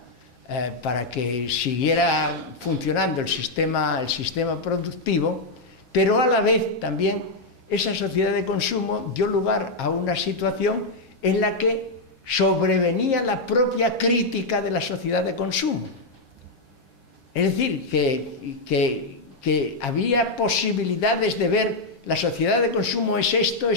para que siguiera funcionando el sistema productivo, pero a la vez también esa sociedad de consumo dio lugar a una situación en la que sobrevenía la propia crítica de la sociedad de consumo. Es decir, que había posibilidades de ver la sociedad de consumo es esto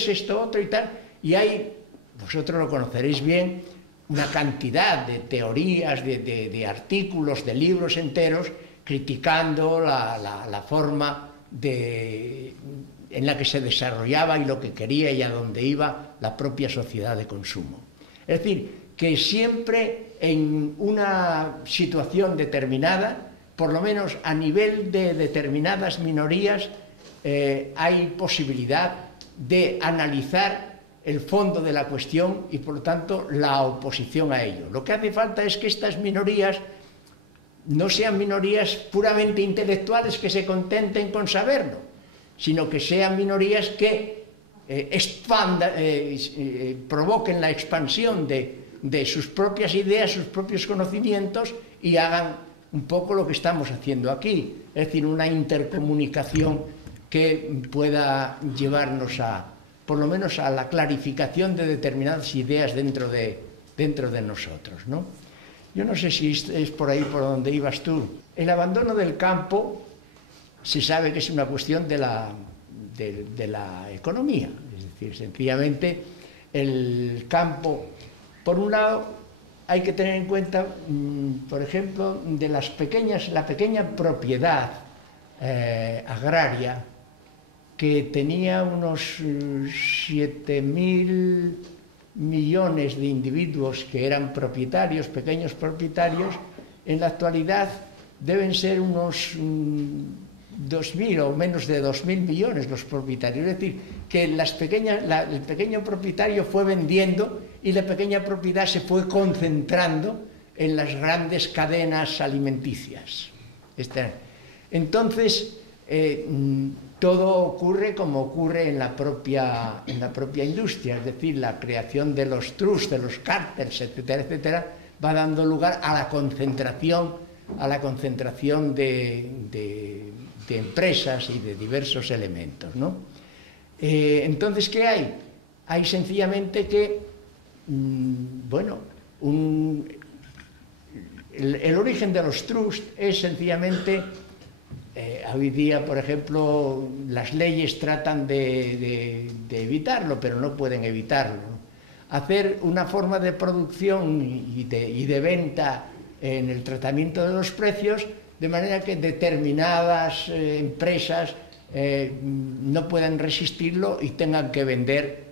otro y tal, y hay, vosotros lo conoceréis bien, una cantidad de teorías, de artículos, de libros enteros criticando la forma en la que se desarrollaba y lo que quería y a dónde iba la propia sociedad de consumo. Es decir, que siempre en una situación determinada, por lo menos a nivel de determinadas minorías, hay posibilidad de analizar el fondo de la cuestión y, por lo tanto, la oposición a ello. Lo que hace falta es que estas minorías no sean minorías puramente intelectuales que se contenten con saberlo, sino que sean minorías que provoquen la expansión de sus propias ideas, sus propios conocimientos, y hagan un poco lo que estamos haciendo aquí, es decir, una intercomunicación que pueda llevarnos por lo menos a la clarificación de determinadas ideas dentro de nosotros, ¿no? Yo no sé si es por ahí por donde ibas tú. El abandono del campo se sabe que es una cuestión de la economía, es decir, sencillamente el campo, por un lado, hay que tener en cuenta, por ejemplo, la pequeña propiedad agraria, que tenía unos 7.000 millones de individuos que eran propietarios, pequeños propietarios. En la actualidad deben ser unos 2.000 o menos de 2.000 millones los propietarios. Es decir, que el pequeño propietario fue vendiendo y la pequeña propiedad se fue concentrando en las grandes cadenas alimenticias. Entonces, todo ocurre como ocurre en la propia industria, es decir, la creación de los trusts, de los cárteles, etcétera, etcétera, va dando lugar a la concentración de empresas y de diversos elementos, ¿no? Entonces, ¿qué hay? Hay sencillamente que, el origen de los trusts es sencillamente, hoy día, por ejemplo, las leyes tratan de evitarlo, pero no pueden evitarlo, ¿no? Hacer una forma de producción y de venta en el tratamiento de los precios, de manera que determinadas empresas no puedan resistirlo y tengan que vender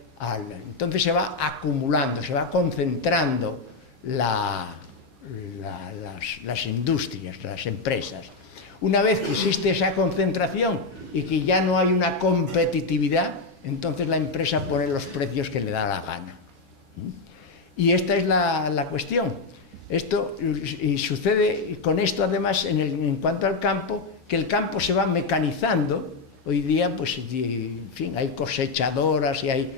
entonces se va acumulando, se va concentrando las industrias, las empresas. Una vez que existe esa concentración y que ya no hay una competitividad, entonces la empresa pone los precios que le da la gana. Y esta es la cuestión. Y sucede con esto, además, en cuanto al campo, que el campo se va mecanizando. Hoy día, pues, en fin, hay cosechadoras y hay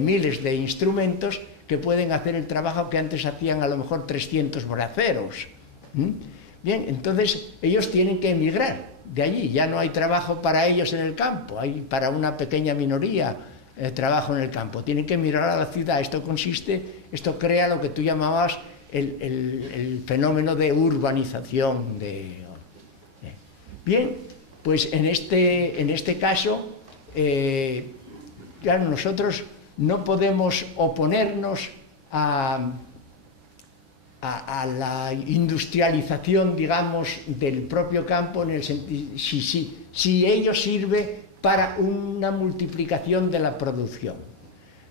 miles de instrumentos que pueden hacer el trabajo que antes hacían a lo mejor 300 braceros. Bien, entonces ellos tienen que emigrar de allí, ya no hay trabajo para ellos en el campo, hay para una pequeña minoría trabajo en el campo, tienen que emigrar a la ciudad. Esto crea lo que tú llamabas el fenómeno de urbanización. Bien, pues en este caso, claro, nosotros no podemos oponernos a la industrialización, digamos, del propio campo, en el sentido, si ello sirve para una multiplicación de la producción.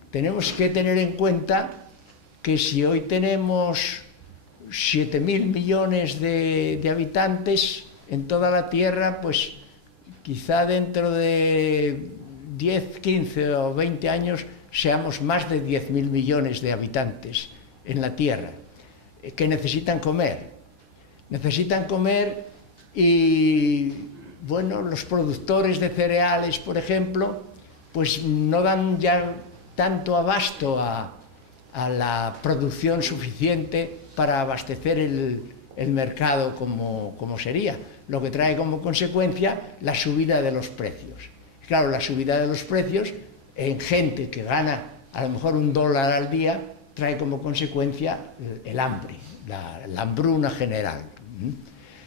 Tenemos que tener en cuenta que si hoy tenemos 7.000 millones de habitantes en toda la Tierra, pues quizá dentro de 10, 15 o 20 años seamos más de 10.000 millones de habitantes en la Tierra, que necesitan comer. Necesitan comer y, bueno, los productores de cereales, por ejemplo, pues no dan ya tanto abasto a a la producción suficiente para abastecer el mercado como sería, lo que trae como consecuencia la subida de los precios. Claro, la subida de los precios en gente que gana a lo mejor $1 al día trae como consecuencia el hambre, la hambruna general.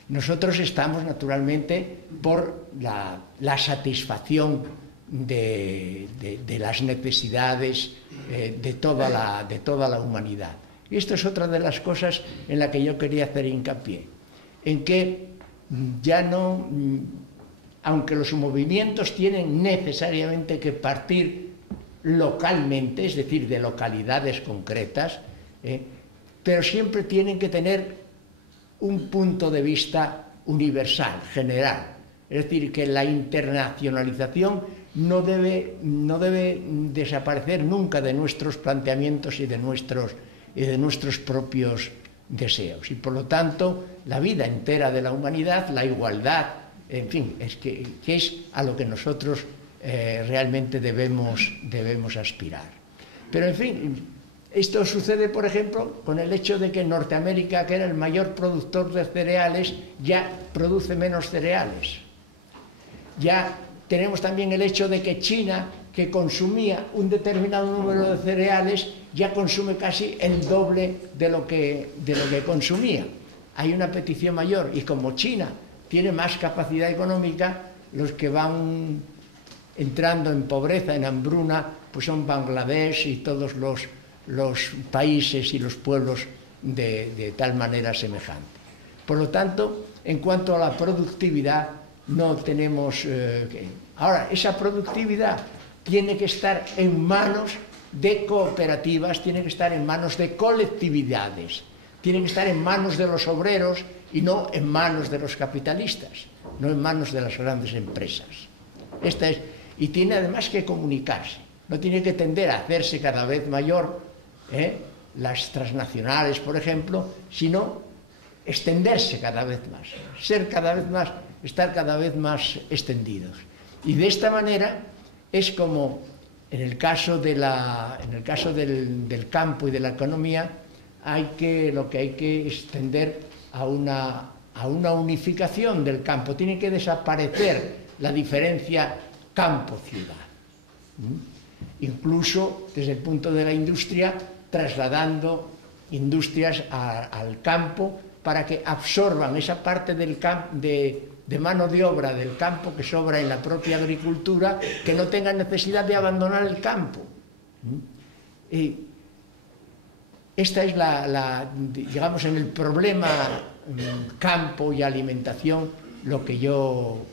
Nosotros estamos naturalmente por la satisfacción de las necesidades de toda la humanidad. Y esto es otra de las cosas en la que yo quería hacer hincapié, en que ya no, aunque los movimientos tienen necesariamente que partir localmente, es decir, de localidades concretas, pero siempre tienen que tener un punto de vista universal, general. Es decir, que la internacionalización no debe desaparecer nunca de nuestros planteamientos y de nuestros propios deseos. Y por lo tanto, la vida entera de la humanidad, la igualdad, en fin, que es a lo que nosotros realmente debemos aspirar. Pero en fin, esto sucede, por ejemplo, con el hecho de que Norteamérica, que era el mayor productor de cereales, ya produce menos cereales. Ya tenemos también el hecho de que China, que consumía un determinado número de cereales, ya consume casi el doble de lo que consumía. Hay una petición mayor, y como China tiene más capacidad económica, los que van entrando en pobreza, en hambruna, pues son Bangladesh y todos los países y los pueblos de tal manera semejante. Por lo tanto, en cuanto a la productividad, no tenemos Ahora, esa productividad tiene que estar en manos de cooperativas, tiene que estar en manos de colectividades, tiene que estar en manos de los obreros y no en manos de los capitalistas, no en manos de las grandes empresas. Y tiene además que comunicarse, no tiene que tender a hacerse cada vez mayor, las transnacionales, por ejemplo, sino extenderse cada vez más, estar cada vez más extendidos. Y de esta manera es como en el caso del campo y de la economía lo que hay que extender a una unificación del campo. Tiene que desaparecer la diferencia campo-ciudad. Incluso desde el punto de la industria, trasladando industrias al campo para que absorban esa parte de mano de obra del campo que sobra en la propia agricultura, que no tengan necesidad de abandonar el campo. Y esta es digamos, en el problema campo y alimentación lo que yo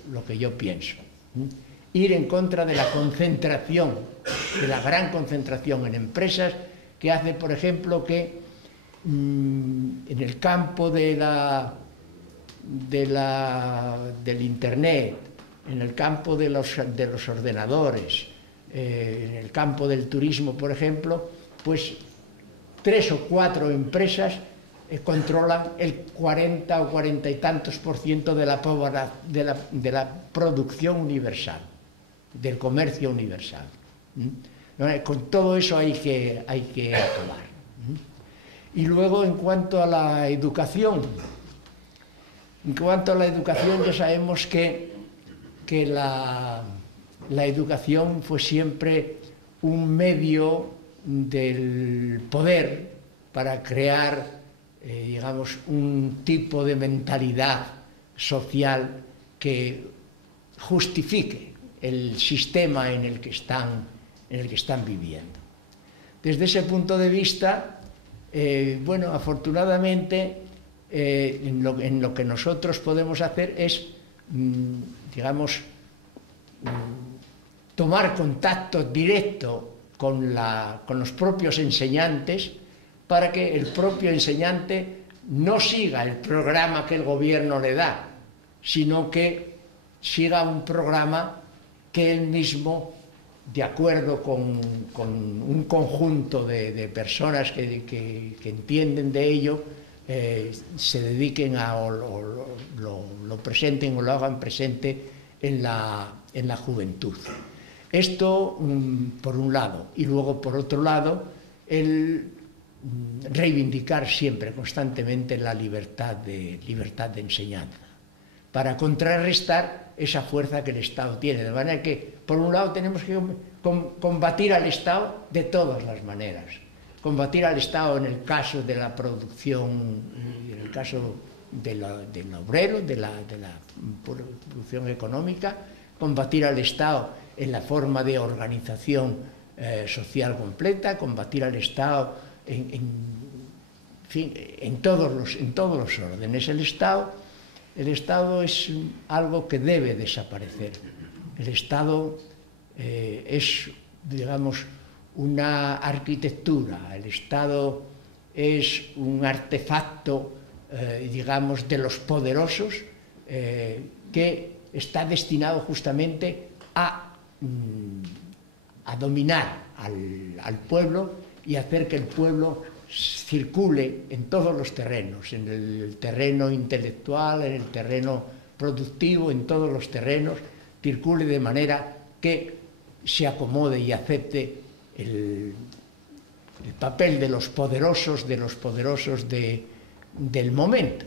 pienso. Ir en contra de la concentración, de la gran concentración en empresas, que hace, por ejemplo, que en el campo del Internet, en el campo de los ordenadores, en el campo del turismo, por ejemplo, pues 3 o 4 empresas controlan el 40 o 40 y tantos % de la producción universal, del comercio universal. Con todo eso hay que acabar. Y luego, en cuanto a la educación, ya sabemos que la educación fue siempre un medio del poder para crear, digamos, un tipo de mentalidad social que justifique el sistema en el que están viviendo. Desde ese punto de vista, bueno, afortunadamente, en lo que nosotros podemos hacer es, digamos, tomar contacto directo con los propios enseñantes, para que el propio enseñante no siga el programa que el gobierno le da, sino que siga un programa que él mismo, de acuerdo con un conjunto de personas que entienden de ello, se dediquen lo presenten o lo hagan presente en la juventud. Esto por un lado, y luego por otro lado, reivindicar siempre, constantemente, la libertad de enseñanza, para contrarrestar esa fuerza que el Estado tiene. De manera que, por un lado, tenemos que combatir al Estado de todas las maneras. Combatir al Estado en el caso de la producción, en el caso del obrero, de la producción económica, combatir al Estado en la forma de organización social completa, combatir al Estado en todos los órdenes. El Estado es algo que debe desaparecer. El Estado es, digamos, una arquitectura. El Estado es un artefacto, digamos, de los poderosos, que está destinado justamente a dominar al pueblo y hacer que el pueblo circule en todos los terrenos, en el terreno intelectual, en el terreno productivo, en todos los terrenos, circule de manera que se acomode y acepte el papel de los poderosos del momento.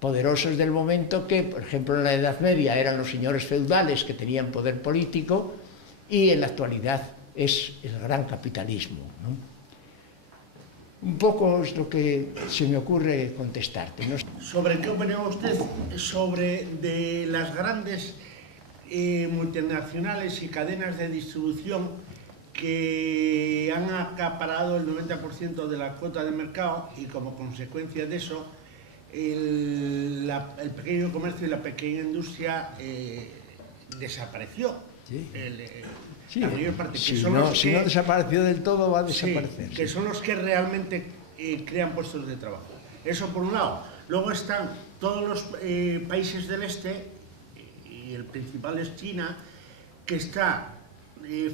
Poderosos del momento que, por ejemplo, en la Edad Media eran los señores feudales que tenían poder político, y en la actualidad es el gran capitalismo, ¿no? Un poco es lo que se me ocurre contestarte, ¿no? ¿Sobre qué opina usted sobre de las grandes multinacionales y cadenas de distribución que han acaparado el 90% de la cuota de mercado, y como consecuencia de eso el pequeño comercio y la pequeña industria desapareció? Sí. La mayor parte, si no desapareció del todo, va a desaparecer. Sí, que son los que realmente crean puestos de trabajo. Eso por un lado. Luego están todos los países del este, y el principal es China, que está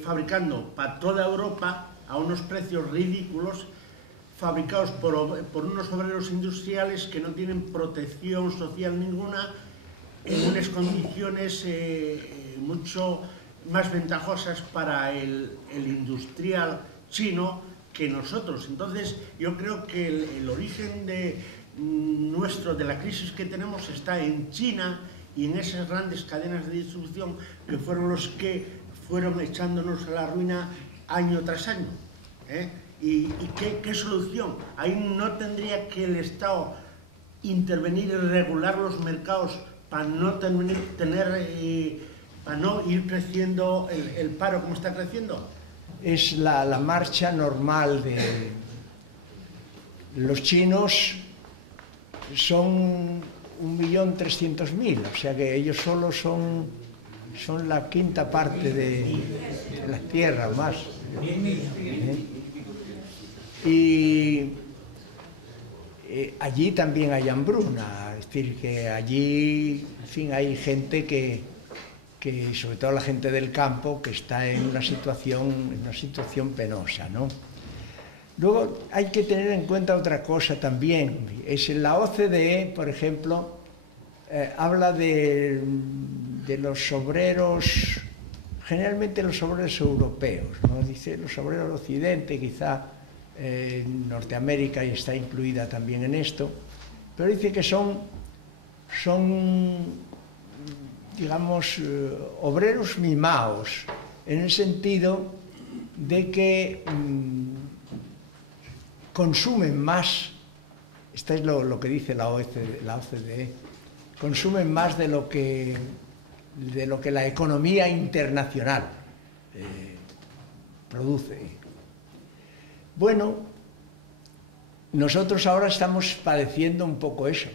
fabricando para toda Europa a unos precios ridículos, fabricados por unos obreros industriales que no tienen protección social ninguna, en unas condiciones mucho más ventajosas para el industrial chino que nosotros. Entonces, yo creo que el origen de la crisis que tenemos está en China y en esas grandes cadenas de distribución que fueron los que fueron echándonos a la ruina año tras año. ¿Y qué solución? Ahí no tendría que el Estado intervenir y regular los mercados para no para no ir creciendo el paro como está creciendo. Es la marcha normal de los chinos. Son 1.300.000, o sea que ellos solo son la quinta parte de la tierra, más. Y allí también hay hambruna, es decir, que allí, en fin, hay gente que sobre todo la gente del campo, que está en una situación penosa, ¿no? Luego hay que tener en cuenta otra cosa también. Es en la OCDE, por ejemplo, habla de los obreros, generalmente los obreros europeos, ¿no? Dice los obreros del Occidente, quizá Norteamérica está incluida también en esto, pero dice que son digamos, obreros mimados, en el sentido de que consumen más, esto es lo que dice la OCDE, consumen más de lo que la economía internacional produce. Bueno, nosotros ahora estamos padeciendo un poco eso.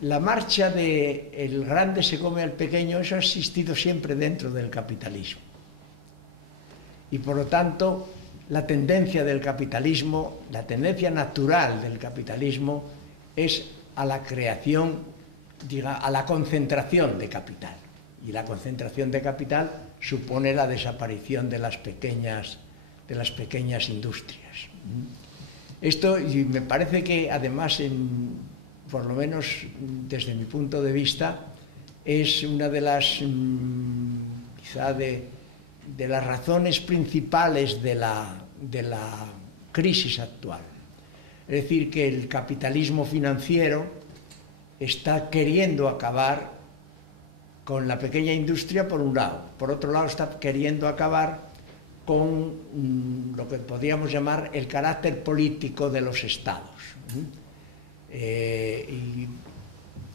La marcha de el grande se come al pequeño, eso ha existido siempre dentro del capitalismo. Y por lo tanto, la tendencia del capitalismo, la tendencia natural del capitalismo es a la creación, a la concentración de capital. Y la concentración de capital supone la desaparición de las pequeñas industrias. Esto, y me parece que además, por lo menos desde mi punto de vista, es una de las, quizá de las razones principales de la crisis actual. Es decir, que el capitalismo financiero está queriendo acabar con la pequeña industria por un lado. Por otro lado, está queriendo acabar con lo que podríamos llamar el carácter político de los estados. Y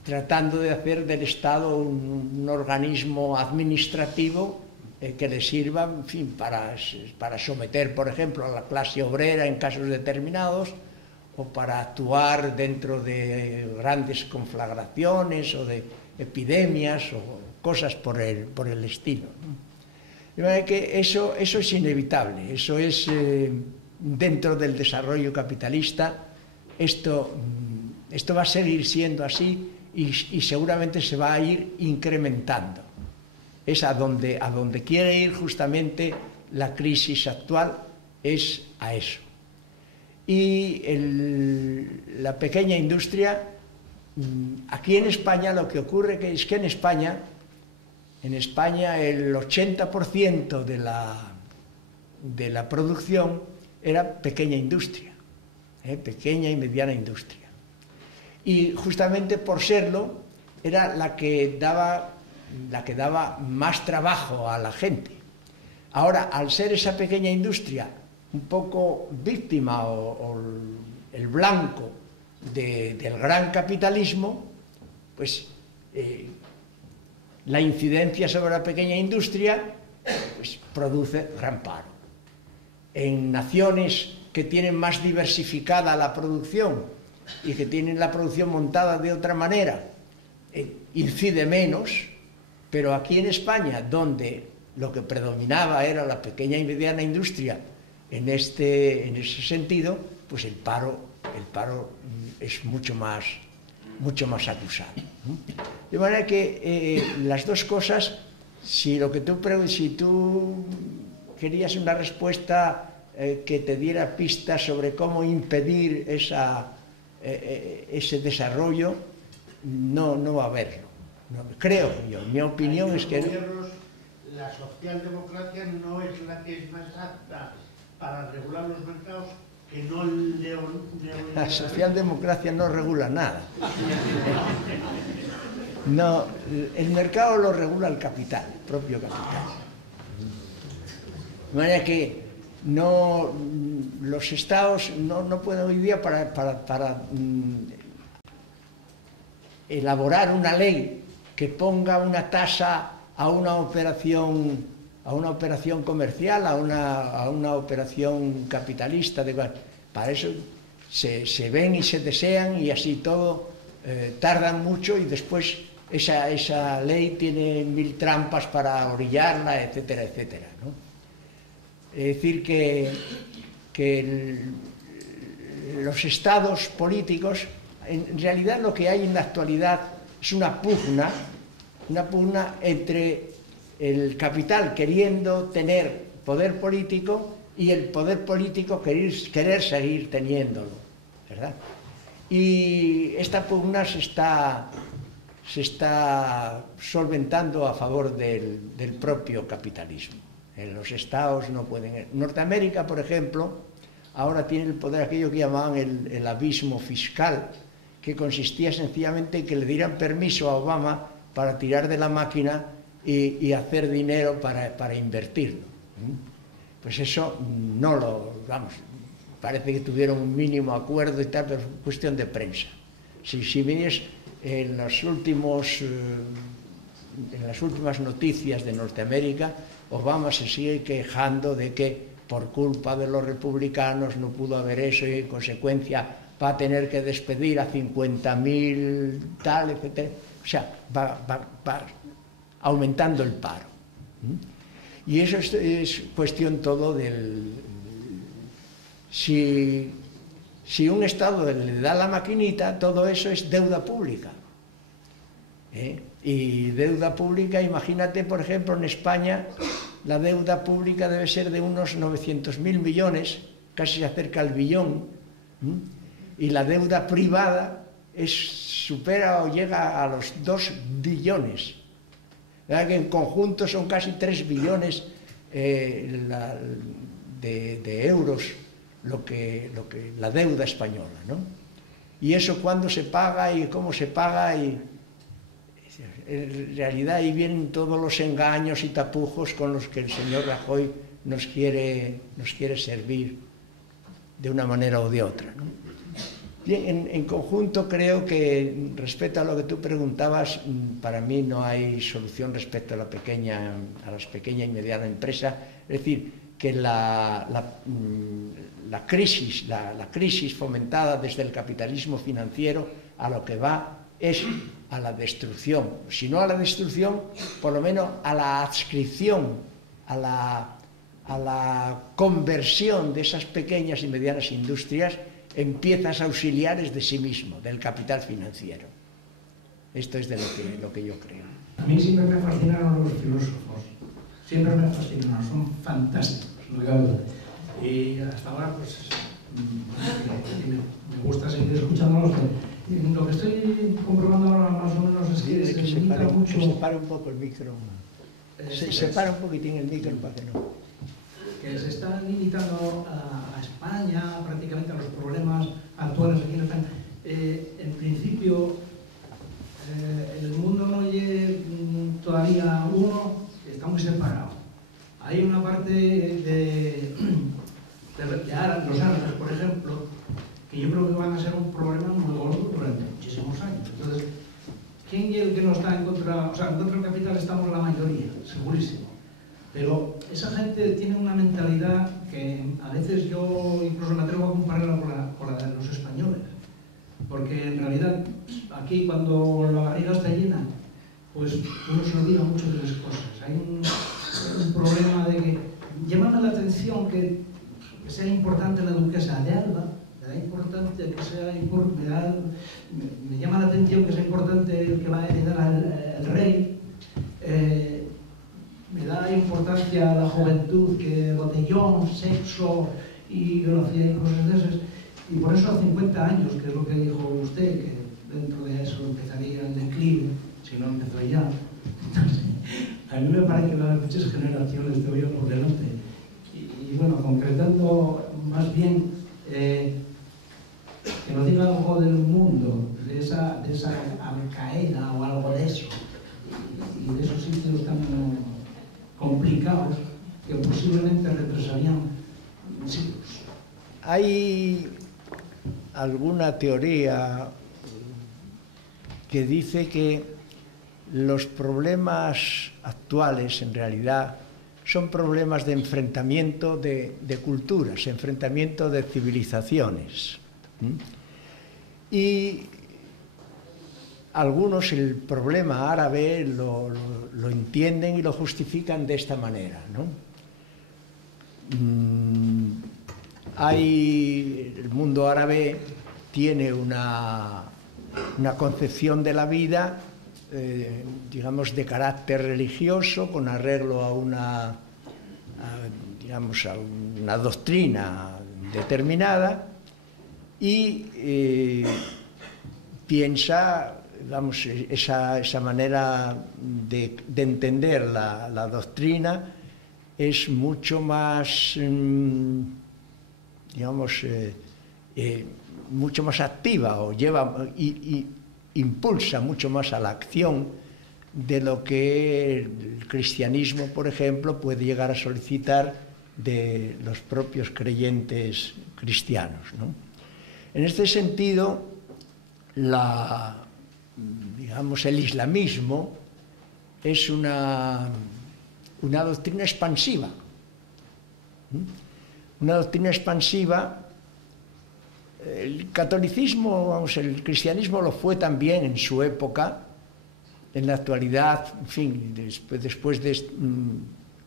tratando de hacer del Estado un organismo administrativo que le sirva, en fin, para someter, por ejemplo, a la clase obrera en casos determinados, o para actuar dentro de grandes conflagraciones o de epidemias o cosas por el estilo. De manera que eso es inevitable, eso es dentro del desarrollo capitalista, esto va a seguir siendo así y seguramente se va a ir incrementando. Es a donde quiere ir justamente la crisis actual, es a eso. Y la pequeña industria, aquí en España lo que ocurre es que en España el 80% de la producción era pequeña industria, pequeña y mediana industria. Y justamente por serlo, era la que daba más trabajo a la gente. Ahora, al ser esa pequeña industria un poco víctima o el blanco del gran capitalismo, pues la incidencia sobre la pequeña industria pues, produce gran paro. En naciones que tienen más diversificada la producción y que tienen la producción montada de otra manera, incide menos, pero aquí en España, donde lo que predominaba era la pequeña y mediana industria, en ese sentido, pues el paro es mucho más acusado. De manera que las dos cosas, si tú querías una respuesta que te diera pistas sobre cómo impedir ese desarrollo, no va a haberlo. No, creo yo, mi opinión es que... La socialdemocracia no es la que es más apta para regular los mercados que no el neoliberalismo. La socialdemocracia no regula nada. No, el mercado lo regula el capital, el propio capital. De manera que los estados no pueden hoy día para elaborar una ley que ponga una tasa a una operación comercial, a una operación capitalista. Para eso se ven y se desean y así todo tardan mucho y después esa ley tiene 1000 trampas para orillarla, etcétera, etcétera, ¿no? Es decir, que los estados políticos, en realidad lo que hay en la actualidad es una pugna entre el capital queriendo tener poder político y el poder político querer seguir teniéndolo, ¿verdad? Y esta pugna se está solventando a favor del propio capitalismo. Los estados no pueden... Norteamérica, por ejemplo, ahora tiene el poder, aquello que llamaban el abismo fiscal, que consistía sencillamente en que le dieran permiso a Obama para tirar de la máquina y hacer dinero para invertirlo. Pues eso parece que tuvieron un mínimo acuerdo y tal, pero es cuestión de prensa. Si vienes en las últimas noticias de Norteamérica, Obama se sigue quejando de que por culpa de los republicanos no pudo haber eso y en consecuencia va a tener que despedir a 50.000 tal, etc. O sea, va aumentando el paro. Y eso es cuestión todo del... Si un Estado le da la maquinita, todo eso es deuda pública. Y deuda pública, imagínate, por ejemplo, en España, la deuda pública debe ser de unos 900.000 millones, casi se acerca al billón, y la deuda privada supera o llega a los 2 billones. ¿Verdad? Que en conjunto son casi 3 billones de euros la deuda española, ¿no? Y eso cuándo se paga y cómo se paga, y en realidad ahí vienen todos los engaños y tapujos con los que el señor Rajoy nos quiere servir de una manera o de otra, ¿no? Bien, en conjunto creo que respecto a lo que tú preguntabas, para mí no hay solución respecto a las pequeña y mediana empresa. Es decir, que la crisis fomentada desde el capitalismo financiero a lo que va es a la destrucción, si no a la destrucción, por lo menos a la adscripción, a la conversión de esas pequeñas y medianas industrias en piezas auxiliares de sí mismo, del capital financiero. Esto es de lo que yo creo. A mí siempre me fascinaron los filósofos, siempre me fascinaron, son fantásticos. Y hasta ahora, pues, me gusta seguir escuchándolos. Lo que estoy comprobando ahora más o menos es que se limita mucho... Que separa un poco el micro. Se separa un poquitín el micro para que no... Que se está limitando a España, prácticamente a los problemas actuales aquí en España. En principio, el mundo no es todavía uno, está muy separado. Hay una parte de los árabes, por ejemplo, que yo creo que van a ser un problema muy gordo durante muchísimos años. Entonces, ¿quién es el que no está en contra? O sea, en contra del capital estamos la mayoría, segurísimo. Pero esa gente tiene una mentalidad que a veces yo incluso me atrevo a compararla con la de los españoles. Porque en realidad aquí cuando la barriga está llena, pues uno se olvida mucho de las cosas. Hay un problema de que llámame la atención que sea importante la duquesa de Alba, me da importante que sea me llama la atención que sea importante el que va a heredar al rey. Me da importancia la juventud, que botellón, sexo y velocidad y cosas de esas. Y por eso a 50 años, que es lo que dijo usted, que dentro de eso empezaría el declive, si no empezó ya. A mí me parece que va a haber muchas generaciones todavía por delante. Y bueno, concretando más bien, que nos diga algo del mundo, de esa Al-Qaeda o algo de eso, y de esos sitios tan complicados que posiblemente retrasarían siglos. Hay alguna teoría que dice que los problemas actuales en realidad son problemas de enfrentamiento de culturas, enfrentamiento de civilizaciones. Y algunos el problema árabe lo entienden y lo justifican de esta manera, ¿no? El mundo árabe tiene una concepción de la vida, digamos, de carácter religioso, con arreglo a una doctrina determinada, y piensa, digamos, esa manera de entender la doctrina es mucho más, digamos, mucho más activa, o impulsa mucho más a la acción de lo que el cristianismo, por ejemplo, puede llegar a solicitar de los propios creyentes cristianos, ¿no? En este sentido, digamos, el islamismo es una doctrina expansiva. Una doctrina expansiva. El catolicismo, vamos, el cristianismo lo fue también en su época. En la actualidad, en fin, después de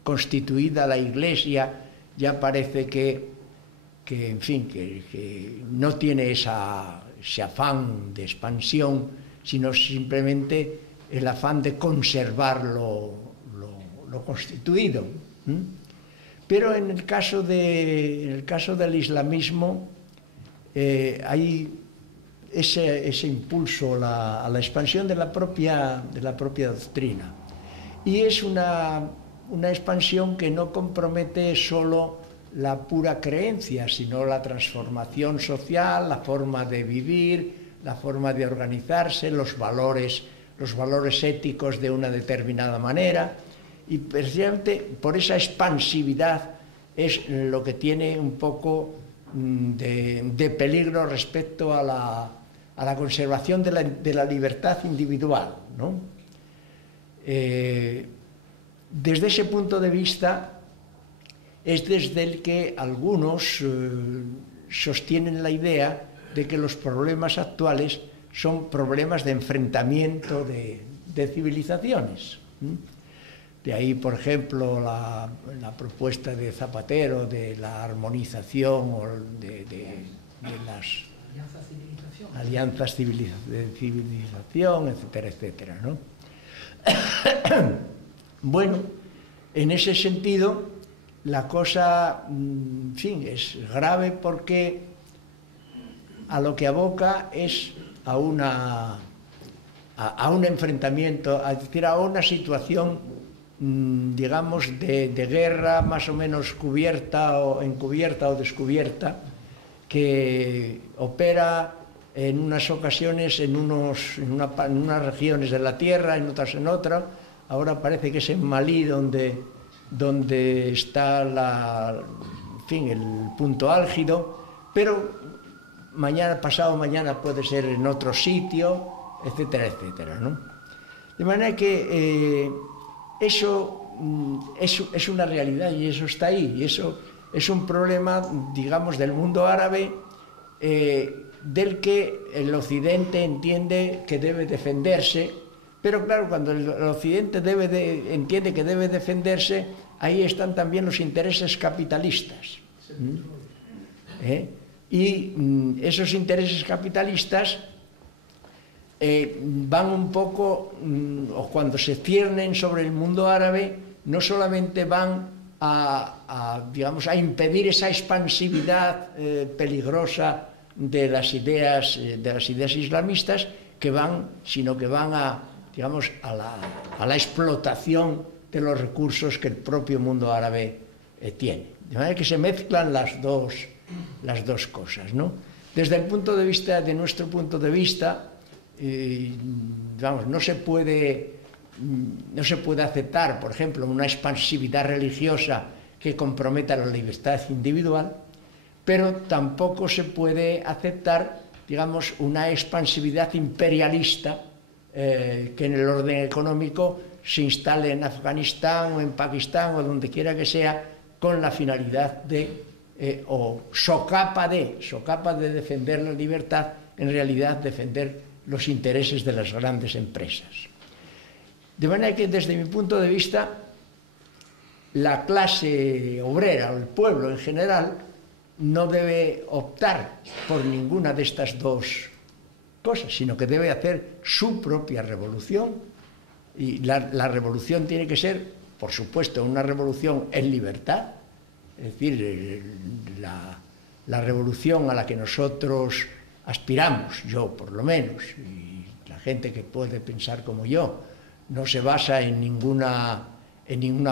constituida la Iglesia, ya parece que en fin, que no tiene ese afán de expansión, sino simplemente el afán de conservar lo constituido. Pero en el caso del islamismo hay ese impulso a la expansión de la propia doctrina. Y es una expansión que no compromete solo la pura creencia, sino la transformación social, la forma de vivir, la forma de organizarse, los valores éticos de una determinada manera, y precisamente por esa expansividad es lo que tiene un poco de peligro respecto a la conservación de la libertad individual, ¿no? Desde ese punto de vista es desde el que algunos sostienen la idea de que los problemas actuales son problemas de enfrentamiento de civilizaciones. De ahí, por ejemplo, la propuesta de Zapatero de la armonización de las alianzas de civilización, etcétera, etcétera, ¿no? Bueno, en ese sentido, la cosa, en fin, es grave porque a lo que aboca es a un enfrentamiento, es decir, a una situación, digamos, de guerra más o menos cubierta o encubierta o descubierta, que opera en unas ocasiones en unas regiones de la Tierra, en otras en otra. Ahora parece que es en Malí donde está en fin, el punto álgido, pero pasado mañana puede ser en otro sitio, etcétera, etcétera, ¿no? De manera que eso es una realidad y eso está ahí, y eso es un problema, digamos, del mundo árabe, del que el Occidente entiende que debe defenderse, pero claro, cuando el Occidente entiende que debe defenderse, ahí están también los intereses capitalistas. Y esos intereses capitalistas van un poco, o cuando se ciernen sobre el mundo árabe, no solamente van digamos, a impedir esa expansividad peligrosa de las ideas islamistas, sino que van digamos, a la explotación de los recursos que el propio mundo árabe tiene. De manera que se mezclan las dos cosas, ¿no? Desde nuestro punto de vista, vamos, no se puede aceptar, por ejemplo, una expansividad religiosa que comprometa la libertad individual, pero tampoco se puede aceptar, digamos, una expansividad imperialista que en el orden económico se instale en Afganistán o en Pakistán o donde quiera que sea, con la finalidad o socapa de defender la libertad, en realidad defender los intereses de las grandes empresas. De manera que, desde mi punto de vista, la clase obrera o el pueblo en general no debe optar por ninguna de estas dos cosas, sino que debe hacer su propia revolución. Y la revolución tiene que ser, por supuesto, una revolución en libertad, es decir, la revolución a la que nosotros aspiramos, yo por lo menos, y la gente que puede pensar como yo, no se basa en ninguna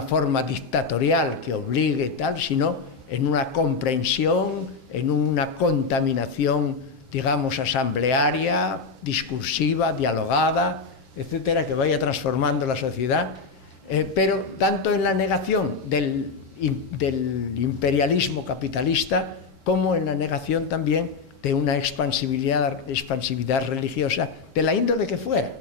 forma dictatorial que obligue tal, sino en una comprensión, en una contaminación, digamos, asamblearia, discursiva, dialogada, etcétera, que vaya transformando la sociedad, pero tanto en la negación del imperialismo capitalista como en la negación también de una expansividad religiosa de la índole que fuera.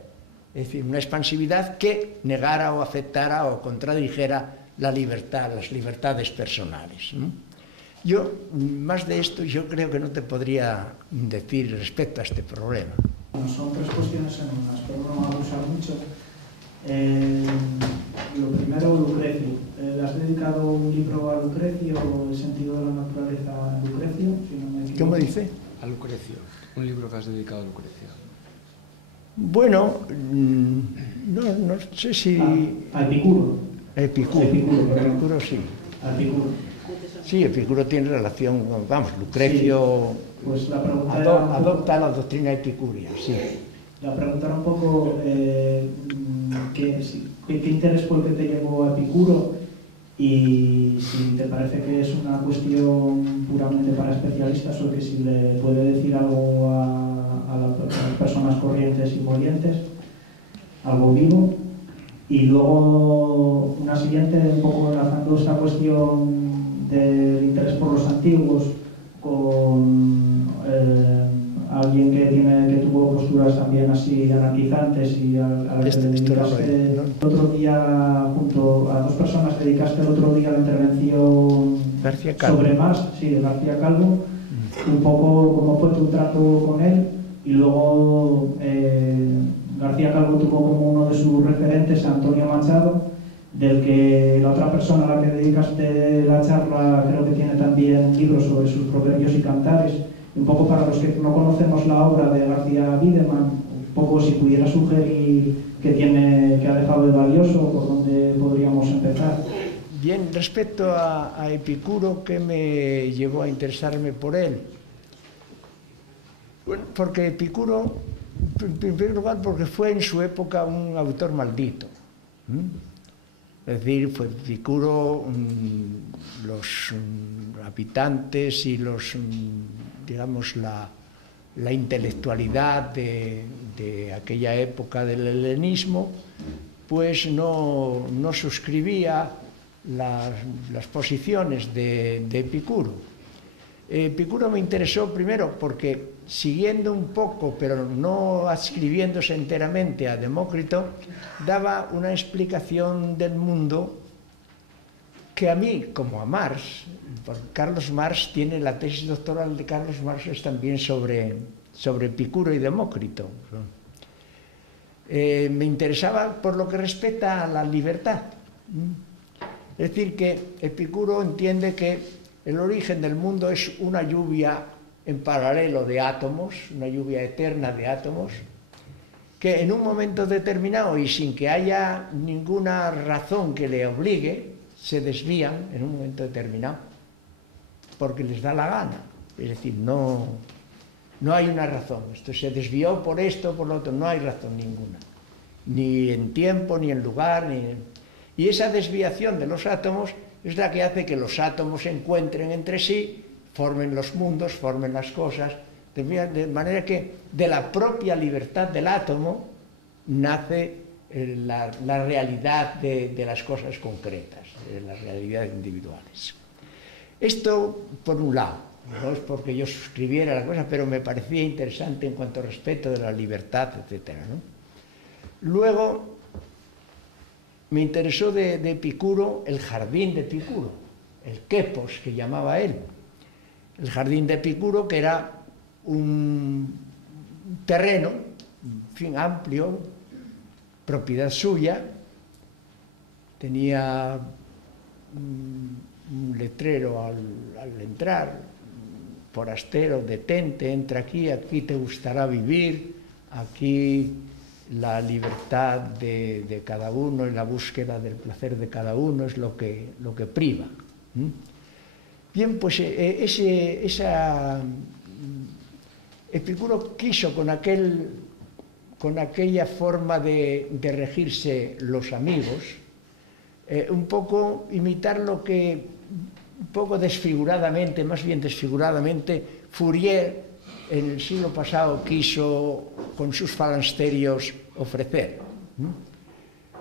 Es decir, una expansividad que negara o aceptara o contradijera la libertad, las libertades personales, ¿no? Yo, más de esto, yo creo que no te podría decir respecto a este problema. Son tres cuestiones en una, espero no abusar mucho. Lo primero, Lucrecio. ¿Le has dedicado un libro a Lucrecio, El sentido de la naturaleza a Lucrecio? Si no me equivoco. ¿Cómo dice? A Lucrecio. Un libro que has dedicado a Lucrecio. Bueno, no sé si... A Epicuro. Epicuro, sí. A Epicuro. Sí, Epicuro tiene relación con, vamos, Lucrecio, sí, pues la pregunta adopta la doctrina epicúrea, sí. La pregunta era un poco ¿qué interés fue el que te llevó a Epicuro y si te parece que es una cuestión puramente para especialistas o que si le puede decir algo a las personas corrientes y molientes, algo vivo. Y luego una siguiente, un poco enlazando esta cuestión del interés por los antiguos con alguien que tuvo posturas también así anarquizantes y a la que le dedicaste el otro día, junto a dos personas, dedicaste el otro día la intervención sobre Marx, sí, de García Calvo, un poco cómo fue tu trato con él, y luego García Calvo tuvo como uno de sus referentes a Antonio Machado, del que la otra persona a la que dedicaste la charla creo que tiene también un libro sobre sus proverbios y cantares. Un poco para los que no conocemos la obra de García Wiedemann, un poco si pudiera sugerir que ha dejado de valioso, por dónde podríamos empezar. Bien, respecto a Epicuro, ¿qué me llevó a interesarme por él? Bueno, porque Epicuro, en primer lugar, porque fue en su época un autor maldito. Es decir, fue Epicuro, los habitantes y los, digamos, la intelectualidad de aquella época del helenismo, pues no suscribía las posiciones de Epicuro. Epicuro me interesó primero porque, siguiendo un poco, pero no adscribiéndose enteramente a Demócrito, daba una explicación del mundo que a mí, como a Marx, Carlos Marx tiene la tesis doctoral de Carlos Marx es también sobre Epicuro y Demócrito. Me interesaba por lo que respecta a la libertad. Es decir, que Epicuro entiende que el origen del mundo es una lluvia en paralelo de átomos, una lluvia eterna de átomos, que en un momento determinado y sin que haya ninguna razón que le obligue, se desvían en un momento determinado, porque les da la gana. Es decir, no hay una razón. Esto se desvió por esto, por lo otro, no hay razón ninguna. Ni en tiempo, ni en lugar, Y esa desviación de los átomos es la que hace que los átomos se encuentren entre sí, formen los mundos, formen las cosas, de manera que de la propia libertad del átomo nace la realidad de las cosas concretas, de las realidades individuales. Esto, por un lado, no es porque yo suscribiera la cosa, pero me parecía interesante en cuanto al respeto de la libertad, etc., ¿no? Luego, me interesó de Epicuro el jardín de Epicuro, el quepos que llamaba él. El jardín de Epicuro, que era un terreno, en fin, amplio, propiedad suya, tenía un letrero al entrar, forastero, detente, entra aquí, aquí te gustará vivir, aquí la libertad de cada uno y la búsqueda del placer de cada uno es lo que priva. Bien, pues Epicuro quiso con aquella forma de regirse los amigos, un poco imitar lo que, un poco desfiguradamente, más bien desfiguradamente, Fourier en el siglo pasado quiso con sus falansterios ofrecer.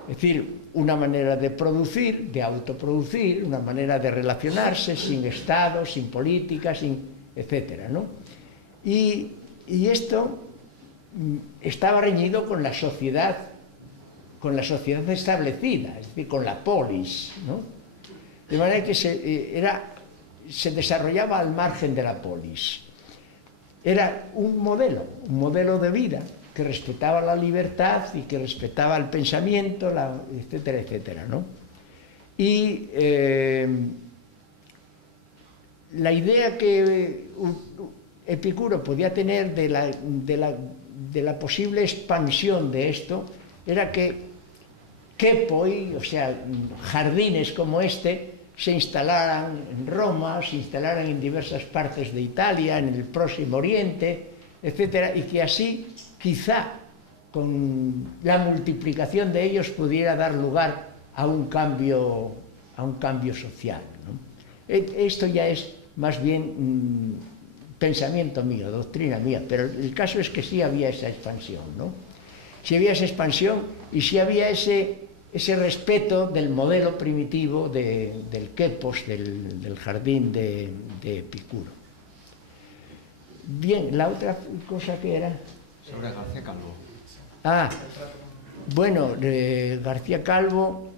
Es decir, una manera de producir, de autoproducir, una manera de relacionarse sin Estado, sin política, etcétera, ¿no? Y esto estaba reñido con la sociedad establecida, es decir, con la polis, ¿no? De manera que se desarrollaba al margen de la polis. Era un modelo de vida que respetaba la libertad y que respetaba el pensamiento, etcétera, etcétera, ¿no? Y la idea que Epicuro podía tener de la posible expansión de esto era que quepoi, o sea, jardines como este, se instalaran en Roma, se instalaran en diversas partes de Italia, en el Próximo Oriente, etcétera, y que así, quizá, con la multiplicación de ellos pudiera dar lugar a un cambio cambio social, ¿no? Esto ya es más bien pensamiento mío, doctrina mía, pero el caso es que sí había esa expansión, ¿no? Sí había esa expansión y sí había ese respeto del modelo primitivo del Quepos, del jardín de Epicuro. Bien, la otra cosa que era... Sobre García Calvo. Bueno, García Calvo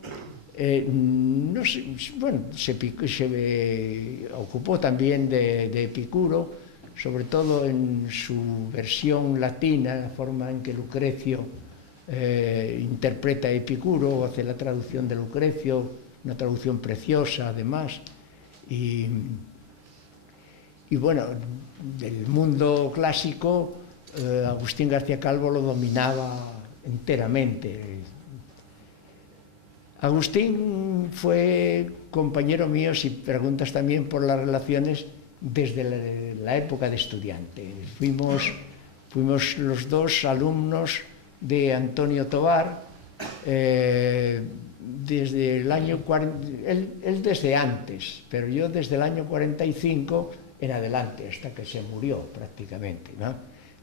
no sé, bueno, se ocupó también de Epicuro, sobre todo en su versión latina, la forma en que Lucrecio interpreta a Epicuro, hace la traducción de Lucrecio, una traducción preciosa además, y bueno, del mundo clásico Agustín García Calvo lo dominaba enteramente. Agustín fue compañero mío, si preguntas también por las relaciones, desde la época de estudiante. Fuimos los dos alumnos de Antonio Tovar, desde el año 40, él desde antes, pero yo desde el año 45 en adelante, hasta que se murió prácticamente, ¿no?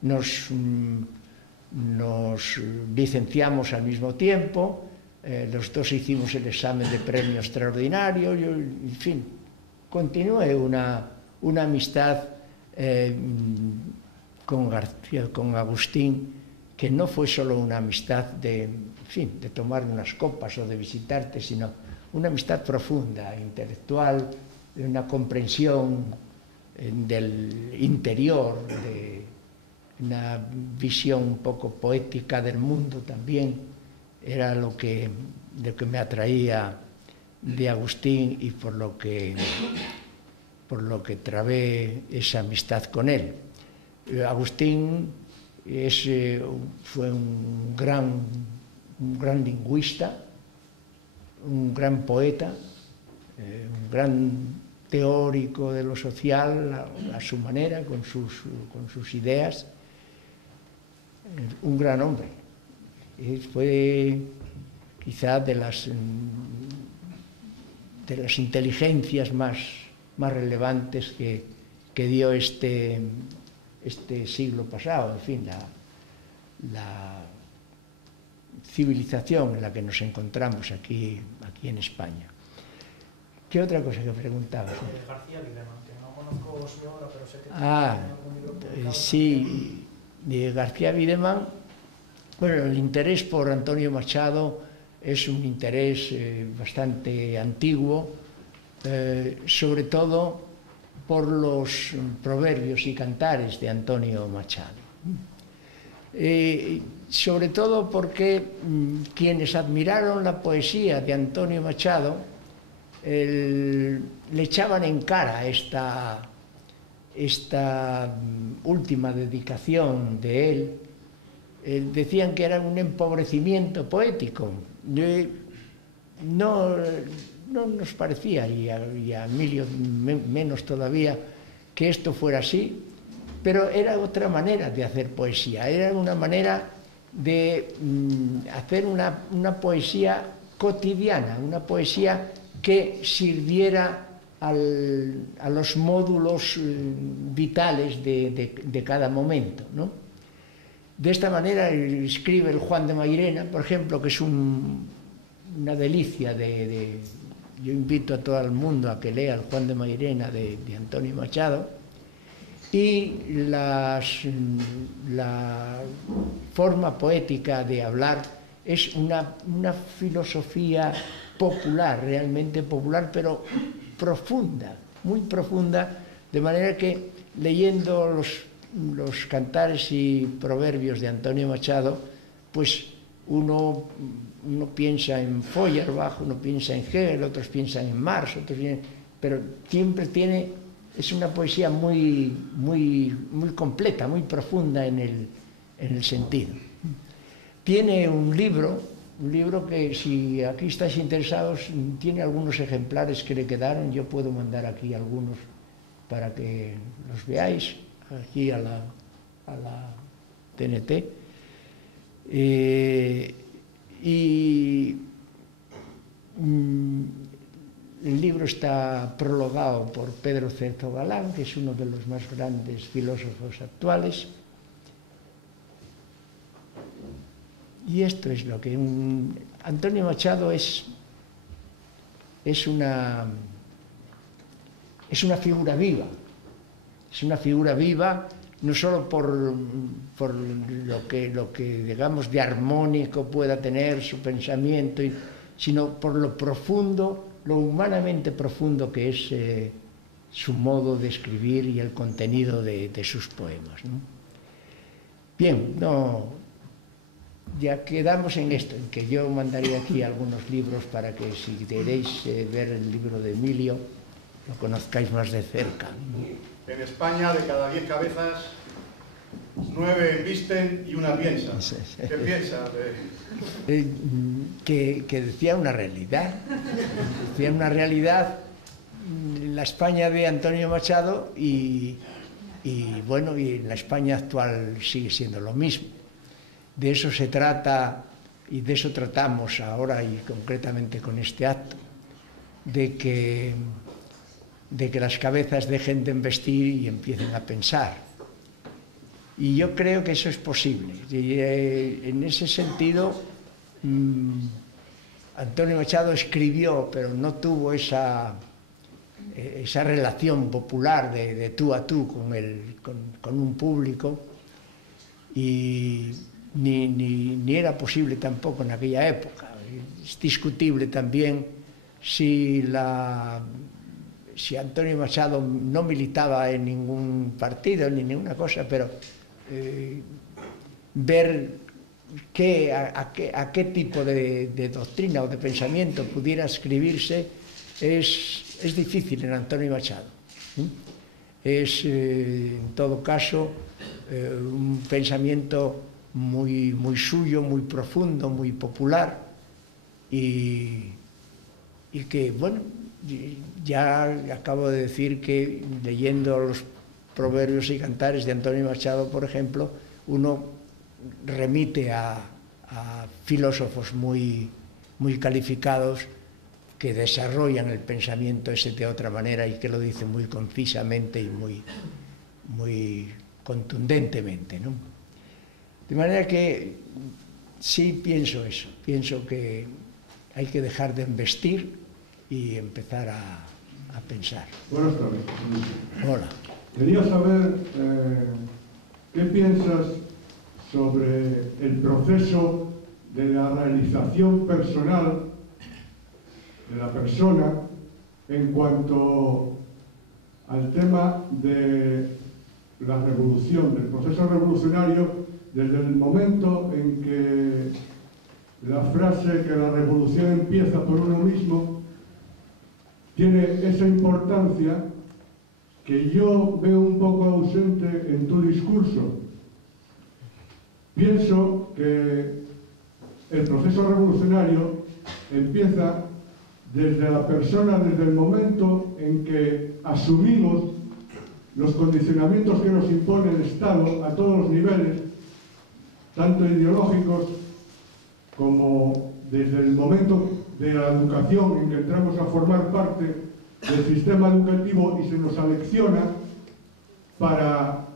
Nos licenciamos al mismo tiempo, los dos hicimos el examen de premio extraordinario, yo, en fin, continué una amistad con Agustín, que no fue solo una amistad de tomar unas copas o de visitarte, sino una amistad profunda, intelectual, de una comprensión del interior, de una visión un poco poética del mundo también. Era lo que me atraía de Agustín y por lo que trabé esa amistad con él. Agustín fue un gran lingüista, un gran poeta, un gran teórico de lo social a su manera, con sus ideas, un gran hombre. Fue quizá de las inteligencias más relevantes que dio este siglo pasado, en fin, la civilización en la que nos encontramos aquí en España. ¿Qué otra cosa que preguntabas? García Wiedemann, que no conozco su obra, pero sé que tiene algún libro. Sí, de García Wiedemann. Bueno, el interés por Antonio Machado es un interés bastante antiguo, sobre todo por los proverbios y cantares de Antonio Machado. Sobre todo porque quienes admiraron la poesía de Antonio Machado le echaban en cara esta última dedicación de él. Decían que era un empobrecimiento poético. No nos parecía, y a Emilio menos todavía, que esto fuera así, pero era otra manera de hacer poesía, era una manera de hacer una poesía cotidiana, una poesía que sirviera a los módulos vitales de cada momento, ¿no? De esta manera escribe el Juan de Mairena, por ejemplo, que es una delicia yo invito a todo el mundo a que lea el Juan de Mairena de Antonio Machado, y la forma poética de hablar es una filosofía popular, realmente popular, pero profunda, muy profunda, de manera que leyendo los cantares y proverbios de Antonio Machado, pues uno piensa en Feuerbach, uno piensa en Hegel, otros piensan en Marx, pero siempre es una poesía muy completa, muy profunda en el sentido. Tiene un libro que, si aquí estáis interesados, tiene algunos ejemplares que le quedaron. Yo puedo mandar aquí algunos para que los veáis, aquí a la TNT. Y el libro está prologado por Pedro Cerzo Galán, que es uno de los más grandes filósofos actuales. Y esto es lo que... Antonio Machado es una figura viva. Es una figura viva no solo por lo que digamos de armónico pueda tener su pensamiento, sino por lo profundo, lo humanamente profundo que es su modo de escribir y el contenido de sus poemas, ¿no? Bien, ya quedamos en esto, en que yo mandaría aquí algunos libros para que si queréis ver el libro de Emilio, lo conozcáis más de cerca. En España, de cada 10 cabezas, 9 visten y una piensa. ¿Qué piensas? Que decía una realidad. Decía una realidad la España de Antonio Machado y bueno, y en la España actual sigue siendo lo mismo. De eso se trata y de eso tratamos ahora y concretamente con este acto, de que las cabezas dejen de embestir y empiecen a pensar. Y yo creo que eso es posible. Y, en ese sentido, Antonio Machado escribió, pero no tuvo esa relación popular de tú a tú con un público, y ni era posible tampoco en aquella época. Es discutible también si Antonio Machado no militaba en ningún partido ni ninguna cosa, pero ver a qué tipo de doctrina o de pensamiento pudiera escribirse es difícil en Antonio Machado. Es, en todo caso, un pensamiento muy suyo, muy profundo, muy popular, y que, bueno, ya acabo de decir que leyendo los proverbios y cantares de Antonio Machado, por ejemplo, uno remite a filósofos muy calificados que desarrollan el pensamiento ese de otra manera y que lo dicen muy concisamente y muy contundentemente, ¿no? De manera que sí pienso eso, pienso que hay que dejar de embestir y empezar a pensar. Buenas tardes. Hola. Quería saber qué piensas sobre el proceso de la realización personal de la persona en cuanto al tema de la revolución, del proceso revolucionario, desde el momento en que la frase que la revolución empieza por uno mismo tiene esa importancia que yo veo un poco ausente en tu discurso. Pienso que el proceso revolucionario empieza desde la persona, desde el momento en que asumimos los condicionamientos que nos impone el Estado a todos los niveles, tanto ideológicos como desde el momento de la educación en que entramos a formar parte del sistema educativo y se nos alecciona para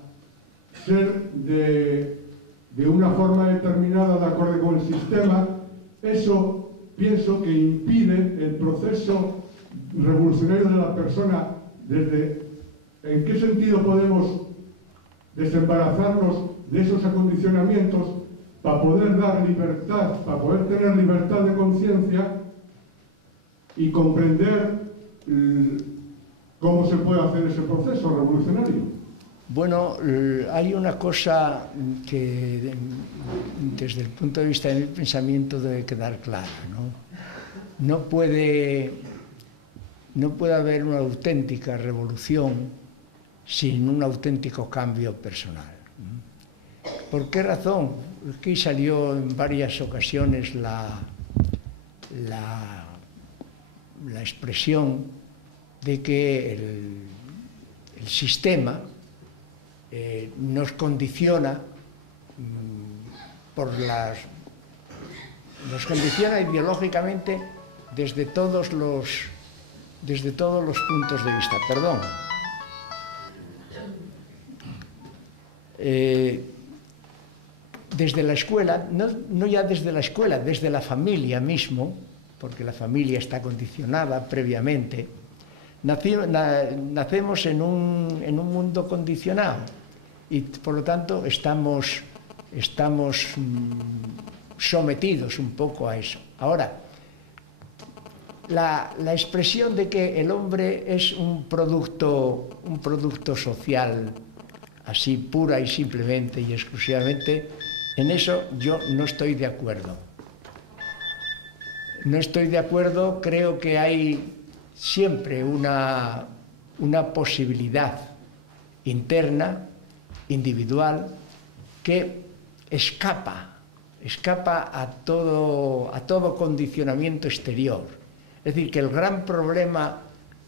ser de una forma determinada de acuerdo con el sistema. Eso pienso que impide el proceso revolucionario de la persona. ¿En qué sentido podemos desembarazarnos de esos acondicionamientos para poder dar libertad, para poder tener libertad de conciencia y comprender cómo se puede hacer ese proceso revolucionario? Bueno, hay una cosa que desde el punto de vista del pensamiento debe quedar clara, ¿no? No puede haber una auténtica revolución sin un auténtico cambio personal. ¿Por qué razón? Aquí salió en varias ocasiones la expresión de que el sistema nos condiciona nos condiciona ideológicamente desde todos los desde todos los puntos de vista. Perdón. Desde la escuela, no ya desde la escuela, desde la familia mismo, porque la familia está condicionada previamente, nacemos en un mundo condicionado y por lo tanto estamos sometidos un poco a eso. Ahora, la expresión de que el hombre es un producto social, así pura y simplemente y exclusivamente, en eso yo no estoy de acuerdo. No estoy de acuerdo, creo que hay siempre una posibilidad interna, individual, que escapa a todo condicionamiento exterior. Es decir, que el gran problema,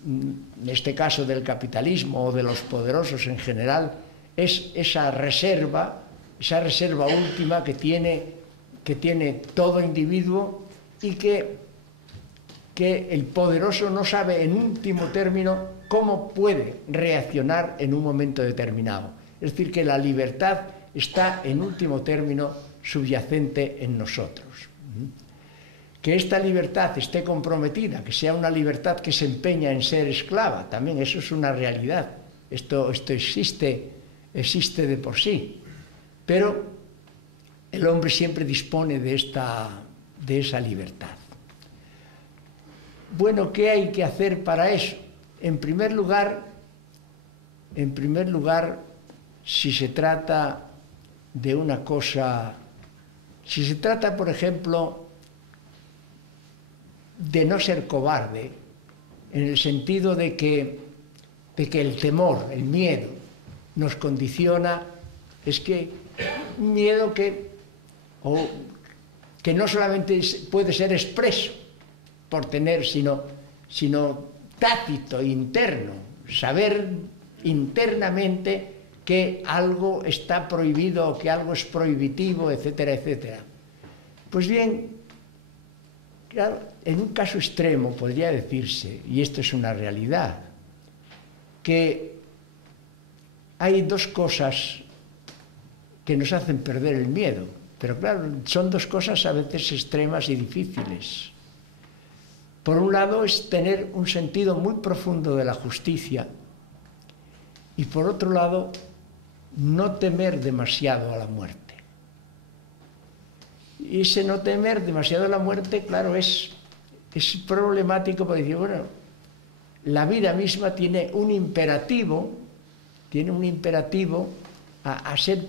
en este caso del capitalismo o de los poderosos en general, es esa reserva última que tiene todo individuo y que el poderoso no sabe en último término cómo puede reaccionar en un momento determinado. Es decir, que la libertad está en último término subyacente en nosotros. Que esta libertad esté comprometida, que sea una libertad que se empeña en ser esclava, también eso es una realidad. Esto existe de por sí. Pero el hombre siempre dispone de esa libertad. Bueno, ¿qué hay que hacer para eso? En primer lugar, si se trata de una cosa, si se trata, por ejemplo, de no ser cobarde, en el sentido de que el temor, el miedo, nos condiciona, es que un miedo que no solamente puede ser expreso por tener, sino tácito, interno, saber internamente que algo está prohibido o que algo es prohibitivo, etcétera, etcétera. Pues bien, claro, en un caso extremo podría decirse, y esto es una realidad, que hay dos cosas que nos hacen perder el miedo, pero claro, son dos cosas a veces extremas y difíciles. Por un lado es tener un sentido muy profundo de la justicia y por otro lado no temer demasiado a la muerte. Y ese no temer demasiado a la muerte, claro, es problemático porque decir, bueno, la vida misma tiene un imperativo a ser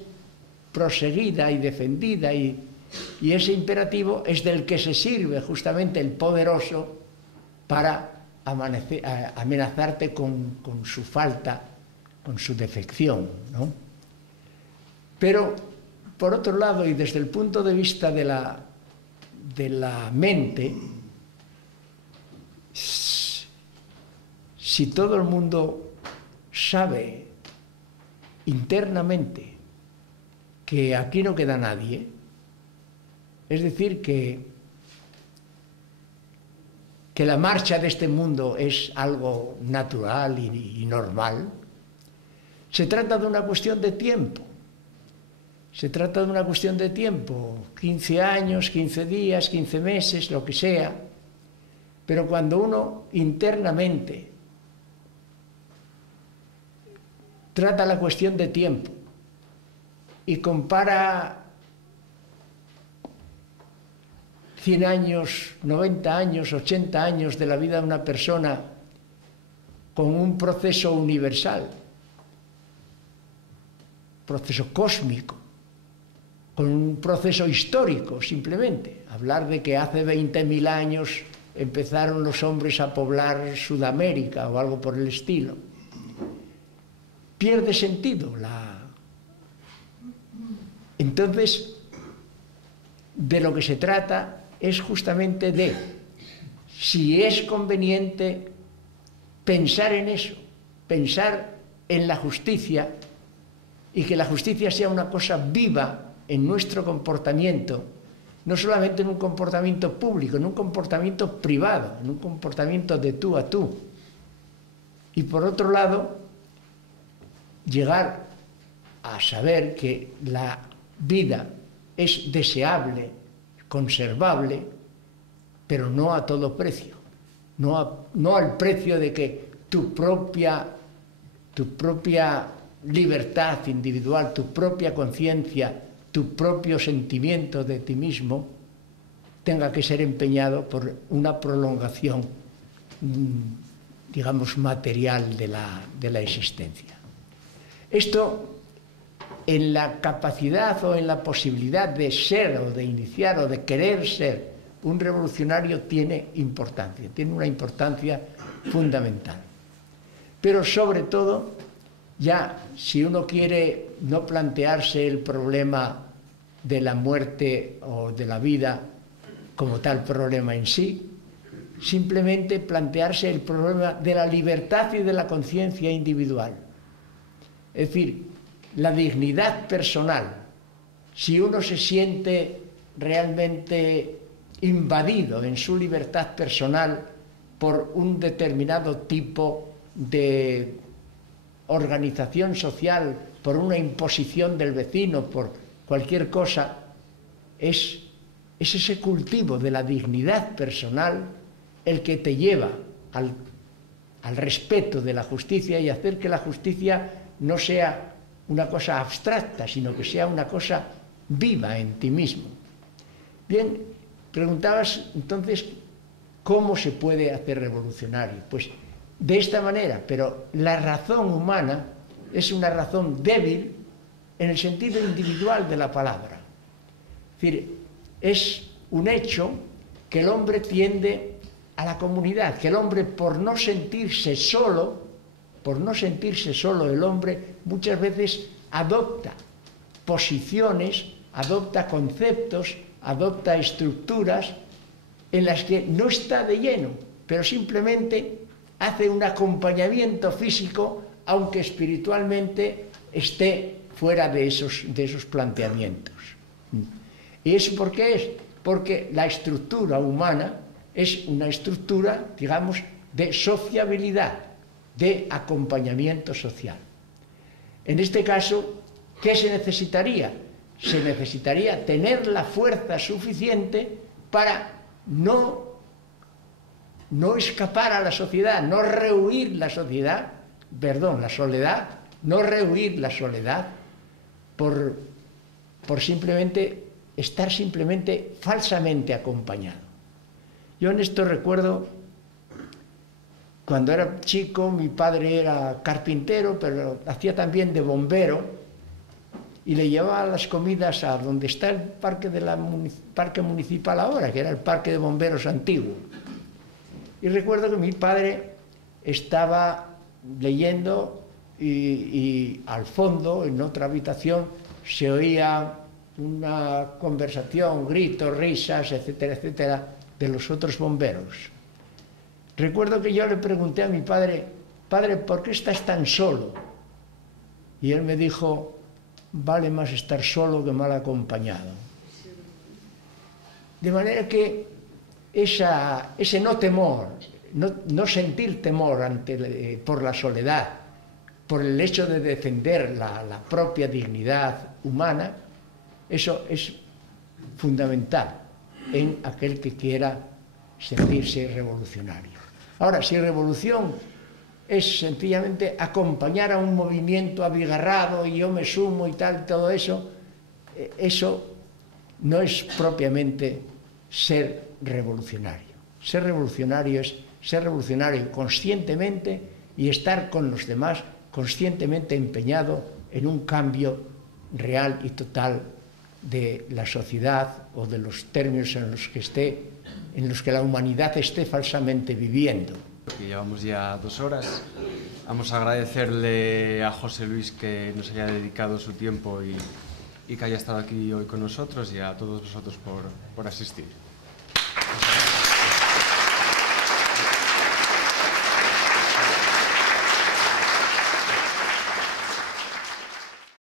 proseguida y defendida y ese imperativo es del que se sirve justamente el poderoso para amenazarte con su falta, con su defección, ¿no? Pero, por otro lado, y desde el punto de vista de la mente, si todo el mundo sabe internamente que aquí no queda nadie, es decir, que la marcha de este mundo es algo natural y normal, se trata de una cuestión de tiempo. Se trata de una cuestión de tiempo, 15 años, 15 días, 15 meses, lo que sea, pero cuando uno internamente trata la cuestión de tiempo y compara 100 años, 90 años, 80 años de la vida de una persona con un proceso universal, proceso cósmico, con un proceso histórico simplemente, hablar de que hace 20.000 años empezaron los hombres a poblar Sudamérica o algo por el estilo, pierde sentido. Entonces, de lo que se trata es justamente de si es conveniente pensar en eso, pensar en la justicia y que la justicia sea una cosa viva en nuestro comportamiento, no solamente en un comportamiento público, en un comportamiento privado, en un comportamiento de tú a tú, Y por otro lado, llegar a saber que la vida es deseable, conservable, pero no a todo precio, no al precio de que tu propia libertad individual, tu propia conciencia, tu propio sentimiento de ti mismo tenga que ser empeñado por una prolongación, digamos, material de la existencia. Esto, en la capacidad o en la posibilidad de ser o de iniciar o de querer ser un revolucionario, tiene importancia, tiene una importancia fundamental. Pero sobre todo, ya si uno quiere no plantearse el problema de la muerte o de la vida como tal problema en sí, simplemente plantearse el problema de la libertad y de la conciencia individual. Es decir, la dignidad personal. Si uno se siente realmente invadido en su libertad personal por un determinado tipo de organización social, por una imposición del vecino, por cualquier cosa, es ese cultivo de la dignidad personal el que te lleva al respeto de la justicia y hacer que la justicia no sea una cosa abstracta, sino que sea una cosa viva en ti mismo. Bien, preguntabas entonces cómo se puede hacer revolucionario. Pues de esta manera, pero la razón humana es una razón débil en el sentido individual de la palabra. Es decir, es un hecho que el hombre tiende a la comunidad, que el hombre, por no sentirse solo, el hombre muchas veces adopta posiciones, adopta conceptos, adopta estructuras en las que no está de lleno, pero simplemente hace un acompañamiento físico, aunque espiritualmente esté fuera de esos planteamientos. ¿Y eso por qué es? Porque la estructura humana es una estructura, digamos, de sociabilidad, de acompañamiento social. En este caso, ¿qué se necesitaría? Se necesitaría tener la fuerza suficiente para no escapar a la sociedad, no rehuir la soledad, no rehuir la soledad por simplemente estar falsamente acompañado. Yo en esto recuerdo, cuando era chico, mi padre era carpintero, pero hacía también de bombero, y le llevaba las comidas a donde está el parque municipal ahora, que era el parque de bomberos antiguo. Y recuerdo que mi padre estaba leyendo y al fondo, en otra habitación, se oía una conversación, gritos, risas, etcétera, etcétera, de los otros bomberos. Recuerdo que yo le pregunté a mi padre, «Padre, ¿por qué estás tan solo?» Y él me dijo, «Vale más estar solo que mal acompañado». De manera que ese no temor, no sentir temor por la soledad, por el hecho de defender la propia dignidad humana, eso es fundamental en aquel que quiera sentirse revolucionario. Ahora, si revolución es sencillamente acompañar a un movimiento abigarrado y yo me sumo y tal, todo eso, eso no es propiamente ser revolucionario. Ser revolucionario es ser revolucionario conscientemente y estar con los demás conscientemente empeñado en un cambio real y total de la sociedad o de los términos en los que la humanidad esté falsamente viviendo. Llevamos ya 2 horas. Vamos a agradecerle a José Luis que nos haya dedicado su tiempo y que haya estado aquí hoy con nosotros, y a todos vosotros por asistir.